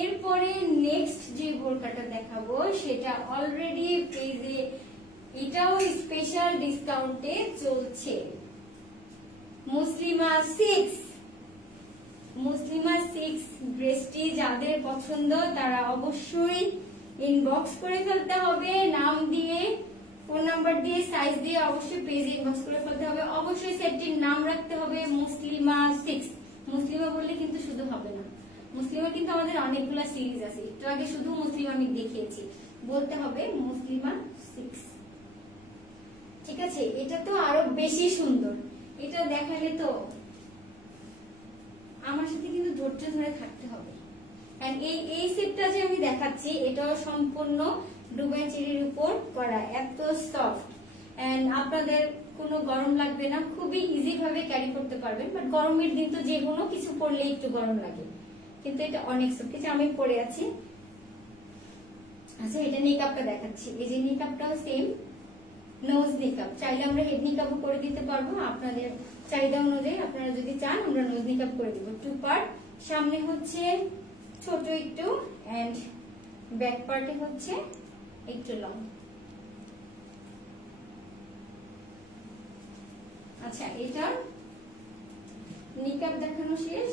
এরপরে নেক্সট যে বোরকাটা দেখাবো সেটা অলরেডি পেজে, এটাও স্পেশাল ডিসকাউন্টে চলছে। মুসলিমা 6, মুসলিমা 6 ড্রেসটি যাদের পছন্দ তারা অবশ্যই ইনবক্স করে ফেলতে হবে, নাম দিয়ে, ফোন নাম্বার দিয়ে, সাইজ দিয়ে অবশ্যই পেজে ইনবক্স করে ফেলতে হবে। অবশ্যই সেটটির নাম রাখতে হবে মুসলিমা 6। মুসলিমা বললে কিন্তু শুধু হবে না, মুসলিমা কিন্তু আমাদের অনেকগুলা সিরিজ আছে, একটু আগে শুধু মুসলিমা আমি দেখিয়েছি, বলতে হবে মুসলিমা 6। ঠিক আছে, এটা তো আরো বেশি সুন্দর। এটা দেখালে তো আমার সাথে কিন্তু ধৈর্য ধরে থাকতে হবে। এন্ড এই সেটটা যে আমি দেখাচ্ছি, এটাও সম্পূর্ণ দুবাই চেরির উপর করা, এত সফট, এন্ড আপনাদের কোনো গরম লাগবে না, খুবই ইজি ভাবে ক্যারি করতে পারবেন। বাট গরমের দিন তো যে কোনো কিছু পরলে একটু গরম লাগে, কিন্তু এটা অনেক সফট। যে আমি পরে আছি। আচ্ছা, এটা নিকাবটা দেখাচ্ছি। এই যে নিকাবটাও সেম নোজ নিকাব, চাইলে আমরা হেড নিকাবও করে দিতে পারবো, আপনাদের চাহিদা অনুযায়ী। আপনারা যদি চান আমরা নোজ নিকাব করে দিব। 2 পার্ট, সামনে হচ্ছে ছোট একটু, এন্ড ব্যাক পার্টে হচ্ছে একটু লং। আচ্ছা, এটার নিকাব দেখানো শেষ।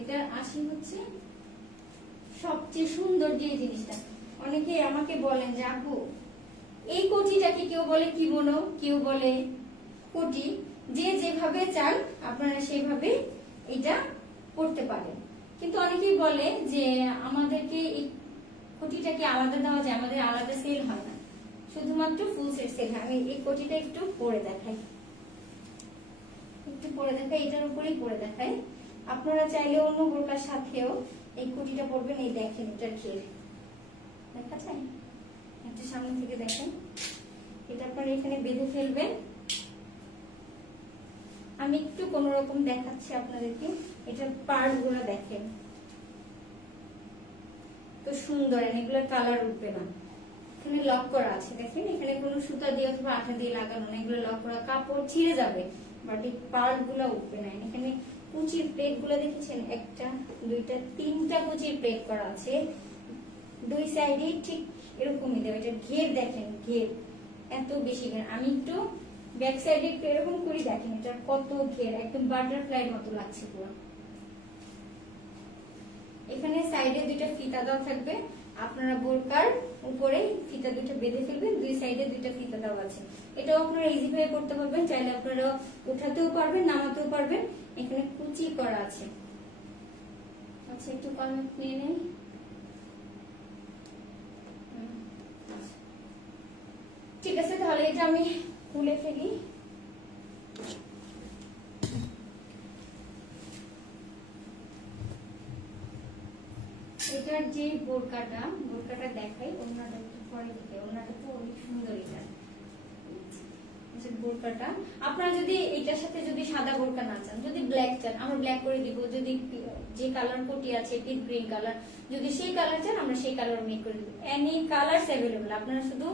এটার আসি হচ্ছে সবচেয়ে সুন্দর যে জিনিসটা, অনেকে আমাকে বলেন যে আপু এই কোটিটাকে কেউ বলে কিমোনো, কেউ বলে কোটি, যে যেভাবে চান আপনারা সেইভাবে এটা পড়তে পারেন। কিন্তু অনেকেই বলে যে আমাদেরকে এই কোটিটাকে আলাদা দেওয়া যায়, আমাদের আলাদা সেল হয় না, শুধুমাত্র ফুল সেট সেল হয়। আমি এই কোটিটা একটু পরে দেখাই, এটার উপরেই পরে দেখাই। আপনারা চাইলে অন্য বোরকার সাথেও এই কোটিটা পরবেন। এই দেখেন এটার ঘের দেখা যায়, একটু সামনে থেকে দেখেন। এটা আপনারা এখানে বেঁধে ফেলবেন। আমি একটু কোন রকম দেখাচ্ছি আপনাদেরকে। এটার পার্ট গুলো দেখেন তো সুন্দর, এগুলোর কালার উঠবে না। এখানে লক করা আছে দেখেন, এখানে কোনো সুতা দিয়ে অথবা আঠা দিয়ে লাগানো না, এগুলো লক করা, কাপড় ছিঁড়ে যাবে বাট এই পার্ট গুলো উঠবে না। এখানে কুচির প্লেট গুলো দেখেছেন, একটা দুইটা তিনটা কুচির প্লেট করা আছে, দুই সাইডে ঠিক এরকমই দেবে। এটা ঘের দেখেন, ঘের এত বেশি ঘের। আমি একটু ব্যাক সাইডে একটু এরকম করে দেখেন, এটা কত ঘের, একদম বাটারফ্লাই মতো লাগছে পুরো। এখানে সাইডে দুইটা ফিতা দেওয়া থাকবে, আপনারা বোরকার উপরে ফিতা দুইটা বেঁধে ফেলবেন, দুই সাইডে দুইটা ফিতা দেওয়া আছে। এটাও আপনারা ইজি ভাবে করতে পারবেন, চাইলে আপনারা উঠাতেও পারবেন, নামাতেও পারবেন। এখানে কুচি করা আছে। আচ্ছা একটু কমেন্ট নিয়ে নেই। ঠিক আছে, তাহলে এটা আমি খুলে ফেলি। এটার যে বোরকাটা দেখাই, ওনাটা একটু পরে দিকে, ওনাটা তো অনেক সুন্দর। এটা বোরকাটা আপনারা যদি এটার সাথে যদি সাদা বোরকা না চান, যদি ব্ল্যাক চান আমরা ব্ল্যাক করে দিব, যদি যে কালার কোটি আছে পিচ গ্রিন কালার, যদি সেই কালার চান আমরা সেই কালার মেক করে দিব। এনি কালারস अवेलेबल, আপনারা শুধু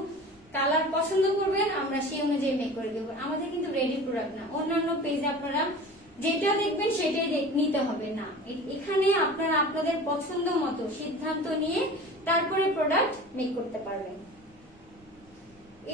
কালার পছন্দ করবেন, আমরা সেই অনুযায়ী মেক করে দেব। আমাদের কিন্তু রেডি প্রোডাক্ট না। অন্যান্য পেজে আপনারা যেটা দেখবেন সেটাই নিতে হবে না, এখানে আপনারা আপনাদের পছন্দ মতো সিদ্ধান্ত নিয়ে তারপরে প্রোডাক্ট মেক করতে পারবেন।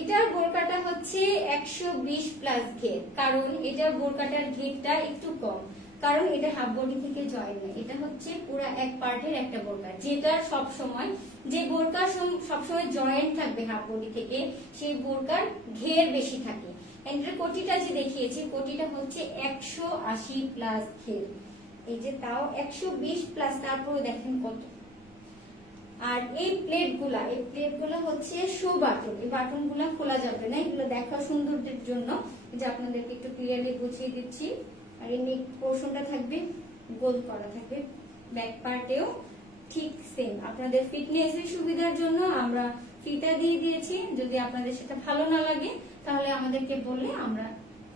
এটার বোরকাটা হচ্ছে 120 প্লাস ঘের, কারণ এটার বোরকাটার ঘেরটা একটু কম, কারণ এটা হাফ বডি থেকে জয়েন না, এটা হচ্ছে পুরো এক পার্টের একটা বোরকা, যেটা সব সময় যে বোরকার সবসময় জয়েন্ট থাকবে হাফ বডি থেকে, সেই বোরকার ঘের বেশি থাকে। এটার কোটিটা যে দেখিয়েছি, কোটিটা হচ্ছে 180 প্লাস ঘের, এই যে তাও 120 প্লাস, তারপরে দেখেন কত। আর এই প্লেটগুলা হচ্ছে শো বাটন, এই বাটন গুলা খোলা যাবে না, এগুলো দেখা সৌন্দর্যের জন্য, যে আপনাদেরকে একটু ক্লিয়ারলি বুঝিয়ে দিচ্ছি। আর এই নেক পোর্শনটা থাকবে গোল করা থাকবে, ব্যাক পার্টেও ঠিক সেম। আপনাদের ফিটনেসের সুবিধার জন্য আমরা ফিতা দিয়ে দিয়েছি, যদি আপনাদের সেটা ভালো না লাগে তাহলে আমাদেরকে বললে আমরা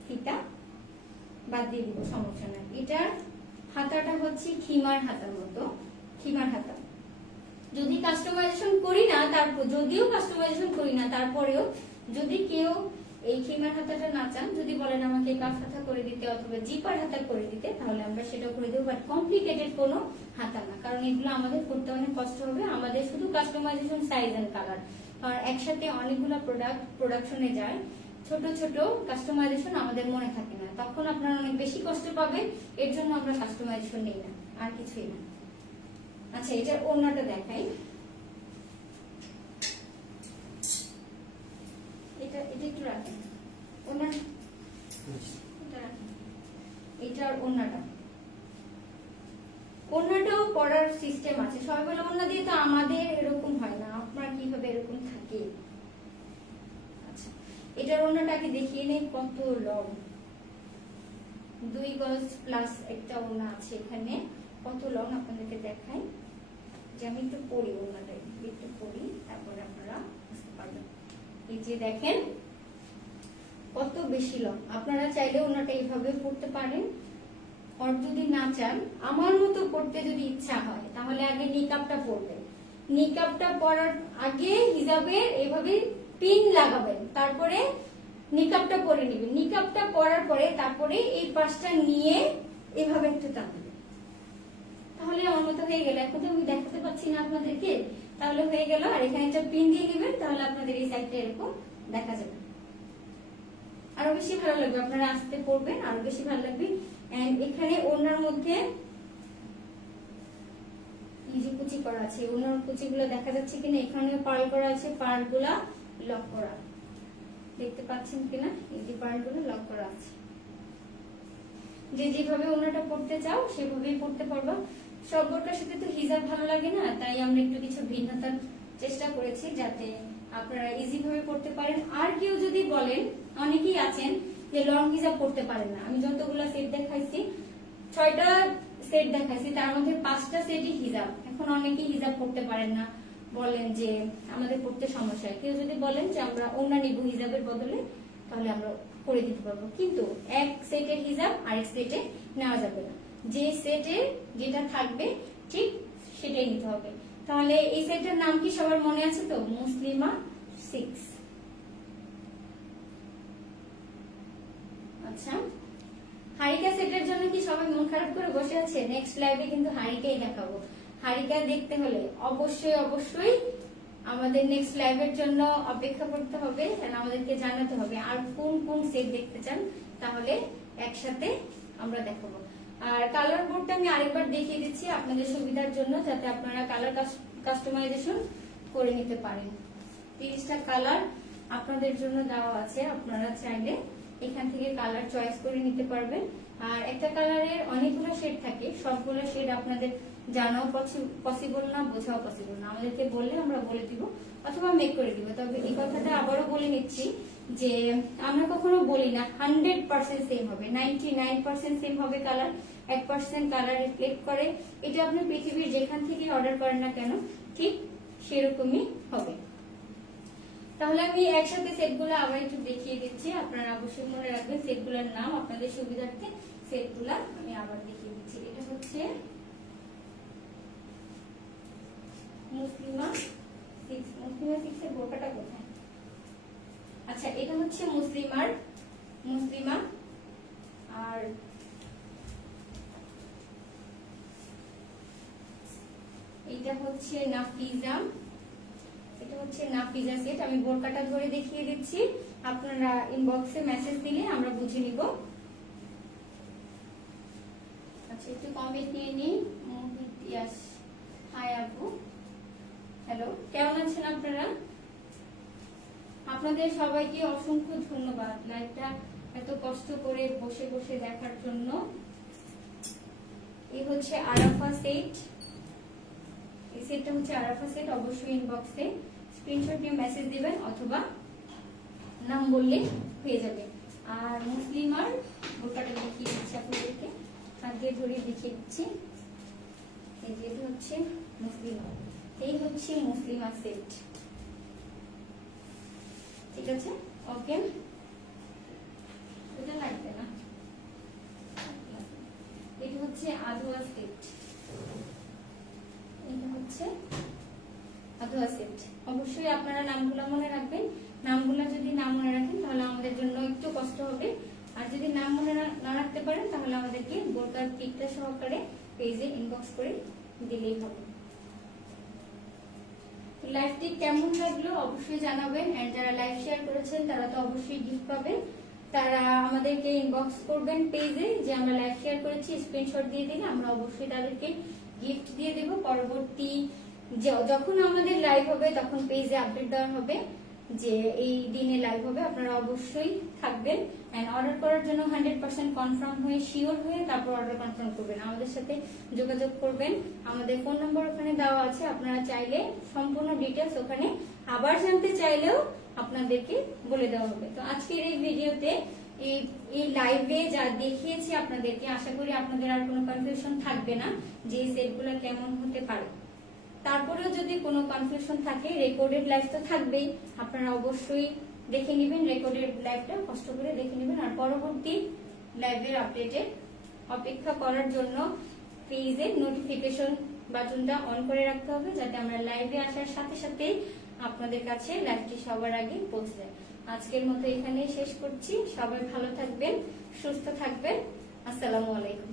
ফিতা বাদ দিয়ে দিব, সমস্যা নাই। এটার হাতাটা হচ্ছে খিমার হাতার মতো, খিমার হাতা। যদি কাস্টমাইজেশন করি না, তারপরেও যদি কেউ এই খিমার হাতাটা না চান, যদি বলেন আমাকে কাফ হাতা করে দিতে অথবা জিপার হাতা করে দিতে, তাহলে আমরা সেটা করে দেবো, বাট কমপ্লিকেটেড কোনো হাতা না, কারণ এগুলো আমাদের করতে অনেক কষ্ট হবে। আমাদের শুধু কাস্টমাইজেশন সাইজ এন্ড কালার, কারণ একসাথে অনেকগুলো প্রোডাকশনে যায়, ছোট ছোট কাস্টমাইজেশন আমাদের মনে থাকে না, তখন আপনারা অনেক বেশি কষ্ট পাবেন। এর জন্য আমরা কাস্টমাইজেশন নেই না, আর কিছুই না। আচ্ছা এটার ওড়নাটা দেখাই, এটা একটু রাখেন, এটার ওড়নাটাও পরার সিস্টেম আছে। সবাই বলে ওড়না দিয়ে তো আমাদের এরকম হয় না, আপনার কিভাবে এরকম থাকে। আচ্ছা এটার ওড়নাটাকে দেখিয়ে নেই, কত লং, 2 গজ প্লাস একটা ওড়না আছে এখানে, কত লং আপনাদেরকে দেখাই। যে আমি একটু পরি, ওড়নাটা একটু পরি, তারপরে আপনারা বুঝতে পারবেন। এই যে দেখেন কত বেশি লং, আপনারা চাইলে ওড়নাটা এইভাবে পরতে পারেন। আর যদি না চান, আমার মতো পড়তে যদি ইচ্ছা হয়, তাহলে আগে নিকাবটা পরবেন। নিকাবটা পরার আগে হিজাবে এইভাবে পিন লাগাবেন, তারপরে নিকাবটা পরে নেবেন। নিকাবটা পরার পরে তারপরে এই পাশটা নিয়ে এভাবে একটু টানবেন, তাহলে আমার মতো হয়ে গেল। এখন তো আমি দেখাতে পাচ্ছি না আপনাদেরকে, তাহলে হয়ে গেল। আর এখানে একটা পিন দিয়ে নেবেন, তাহলে আপনাদের এই সাইডটা এরকম দেখা যাবে, আরো বেশি ভালো লাগবে। আপনারা আস্তে পড়বেন, আরো বেশি ভালো লাগবে। এন্ড এখানে ওড়নার মধ্যে এই যে কুচি করা আছে, ওড়নার কুচিগুলো দেখা যাচ্ছে কিনা, এখানে পার্ল করা আছে, পার্ল গুলা লক করা, পাচ্ছেন কিনা, এই যে পয়েন্টগুলো লক করা আছে। যে যেভাবে ওনাটা পড়তে চাও সেভাবেই পড়তে পারবো। সব বোরকার সাথে তো হিজাব ভালো লাগে না, তাই আমরা একটু কিছু ভিন্নতার চেষ্টা করেছি যাতে আপনারা ইজি ভাবে পড়তে পারেন। আর কেউ যদি বলেন, অনেকেই আছেন যে লং হিজাব পড়তে পারেন না, আমি যতগুলো সেট দেখাইছি 6টা সেট দেখাইছি, তার মধ্যে 5টা সেটই হিজাব। এখন অনেকেই হিজাব পড়তে পারেন না, বলেন যে আমাদের পড়তে সমস্যা হয়। কেউ যদি বলেন যে আমরা ওড়না নিব হিজাবের বদলে, তাহলে আমরা করে দিতে পারবো, কিন্তু এক সেটের হিজাব আরেক সেটে নেওয়া যাবে না। যে সেটে যেটা থাকবে ঠিক সেটাই নিতে হবে। তাহলে এই সেটের নাম কি সবার মনে আছে তো? মুসলিমা 6। আচ্ছা, হারিকা সেটের জন্য কি সবাই মন খারাপ করে বসে আছে? নেক্সট লাইভে কিন্তু হারিকাই দেখাবো। হারিকা দেখতে হলে অবশ্যই অবশ্যই আমাদের নেক্সট লাইভের জন্য অপেক্ষা করতে হবে, আমাদেরকে জানাতে হবে আর কোন কোন সেট দেখতে চান, তাহলে একসাথে আমরা দেখাবো। আর কালার বোর্ডটা আমি আরেকবার দেখিয়ে দিচ্ছি আপনাদের সুবিধার জন্য, যাতে আপনারা কালার কাস্টমাইজেশন করে নিতে পারেন। 30টা কালার আপনাদের জন্য দেওয়া আছে, আপনারা চাইলে এখান থেকে কালার চয়েস করে নিতে পারবেন। আর একটা কালারের অনেকগুলো শেড থাকে, সবগুলো শেড আপনাদের জানাও পসিবল না, বোঝাও পসিবল না। আমাদেরকে বললে আমরা বলে দিব অথবা মেক করে দিব। তবে এই কথাটা আবারও বলে নিচ্ছি যে আমরা কখনো বলি না 100% সেম হবে, 99% সেম হবে কালার, 1% কালার রিফ্লেক্ট করে। এটা আপনি পৃথিবীর যেখান থেকে অর্ডার করেন না কেন ঠিক সেরকমই হবে। তাহলে আমি একসাথে সেটগুলো আবার একটু দেখিয়ে দিচ্ছি, আপনারা অবশ্যই মনে রাখবেন সেটগুলোর নাম আপনাদের সুবিধার্থে। সেটগুলো আমি আবার দেখিয়ে দিচ্ছি। এটা হচ্ছে মুসলিমা 6। মুসলিমা 6 এর বোরকাটা কোথায়? আচ্ছা, এটা হচ্ছে মুসলিমা। আর এটা হচ্ছে নাফিজা। এটা হচ্ছে নাফিজা সেট। আমি বোরকাটা ধরে দেখিয়ে দিচ্ছি, আপনারা ইনবক্সে মেসেজ দিলে আমরা বুঝে নিব। আচ্ছা, একটু কমেন্ট নিয়ে নিই। ইয়াস, হাই আপু, হ্যালো, কেমন আছেন আপনারা? আপনাদের সবাইকে অসংখ্য ধন্যবাদ লাইভটা এত কষ্ট করে বসে বসে দেখার জন্য। এই হচ্ছে আরাফা সেট, এই সেটটা হচ্ছে আরাফা সেট। অবশ্যই ইনবক্সে স্ক্রিনশট নিয়ে মেসেজ দিবেন অথবা নাম বললে হয়ে যাবে। আর মুসলিমার বোরকাটা দেখিয়ে দিচ্ছি আপনাদেরকে, হাত দিয়ে ধরে দেখিয়ে দিচ্ছি। এই যে হচ্ছে মুসলিমা, এই হচ্ছে মুসলিমা সেট, ঠিক আছে? ওকে, এটা লাগবে না। এটা হচ্ছে আদোয়া সেট, এটা হচ্ছে আদোয়া সেট। অবশ্যই আপনারা নামগুলো মনে রাখবেন। নামগুলো যদি না মনে রাখেন তাহলে আমাদের জন্য একটু কষ্ট হবে, আর যদি নাম মনে না রাখতে পারেন তাহলে আমাদেরকে বোরকার পিকটা সহকারে পেজে ইনবক্স করে দিলেই হবে। লাইভটি কেমন লাগলো অবশ্যই জানাবেন, আর যারা লাইভ শেয়ার করেছেন তারা তো অবশ্যই গিফট পাবেন। তারা আমাদেরকে ইনবক্স করবেন পেজে যে আমরা লাইভ শেয়ার করেছি, স্ক্রিনশট দিয়ে দিলে আমরা অবশ্যই তাদেরকে গিফট দিয়ে দেব। পরবর্তী যখন আমাদের লাইভ হবে তখন পেজে আপডেট দেওয়া হবে যে এই দিনে লাইভ হবে, আপনারা অবশ্যই থাকবেন। এন্ড অর্ডার করার জন্য 100% কনফার্ম হয়ে শিওর হয়ে তারপর অর্ডার কনফার্ম করবেন, আমাদের সাথে যোগাযোগ করবেন। আমাদের ফোন নম্বর ওখানে দেওয়া আছে, আপনারা চাইলে সম্পূর্ণ ডিটেলস ওখানে আবার জানতে চাইলেও আপনাদেরকে বলে দেওয়া হবে। তো আজকের এই ভিডিওতে এই লাইভে যা দেখিয়েছি আপনাদেরকে, আশা করি আপনাদের আর কোনো কনফিউশন থাকবে না যে এই সেটগুলো কেমন হতে পারে। তারপরেও যদি কোনো কনফিউশন থাকে, রেকর্ডেড লাইভ তো থাকবেই, আপনারা অবশ্যই দেখে নেবেন, রেকর্ডেড লাইভটা কষ্ট করে দেখে নেবেন। আর পরবর্তী লাইভের আপডেটের অপেক্ষা করার জন্য পেজের নোটিফিকেশন বাটনটা অন করে রাখতে হবে, যাতে আমরা লাইভে আসার সাথে সাথে আপনাদের কাছে লাইভটি সবার আগে পৌঁছে যায়। আজকের মতো এখানেই শেষ করছি। সবাই ভালো থাকবেন, সুস্থ থাকবেন। আসসালামু আলাইকুম।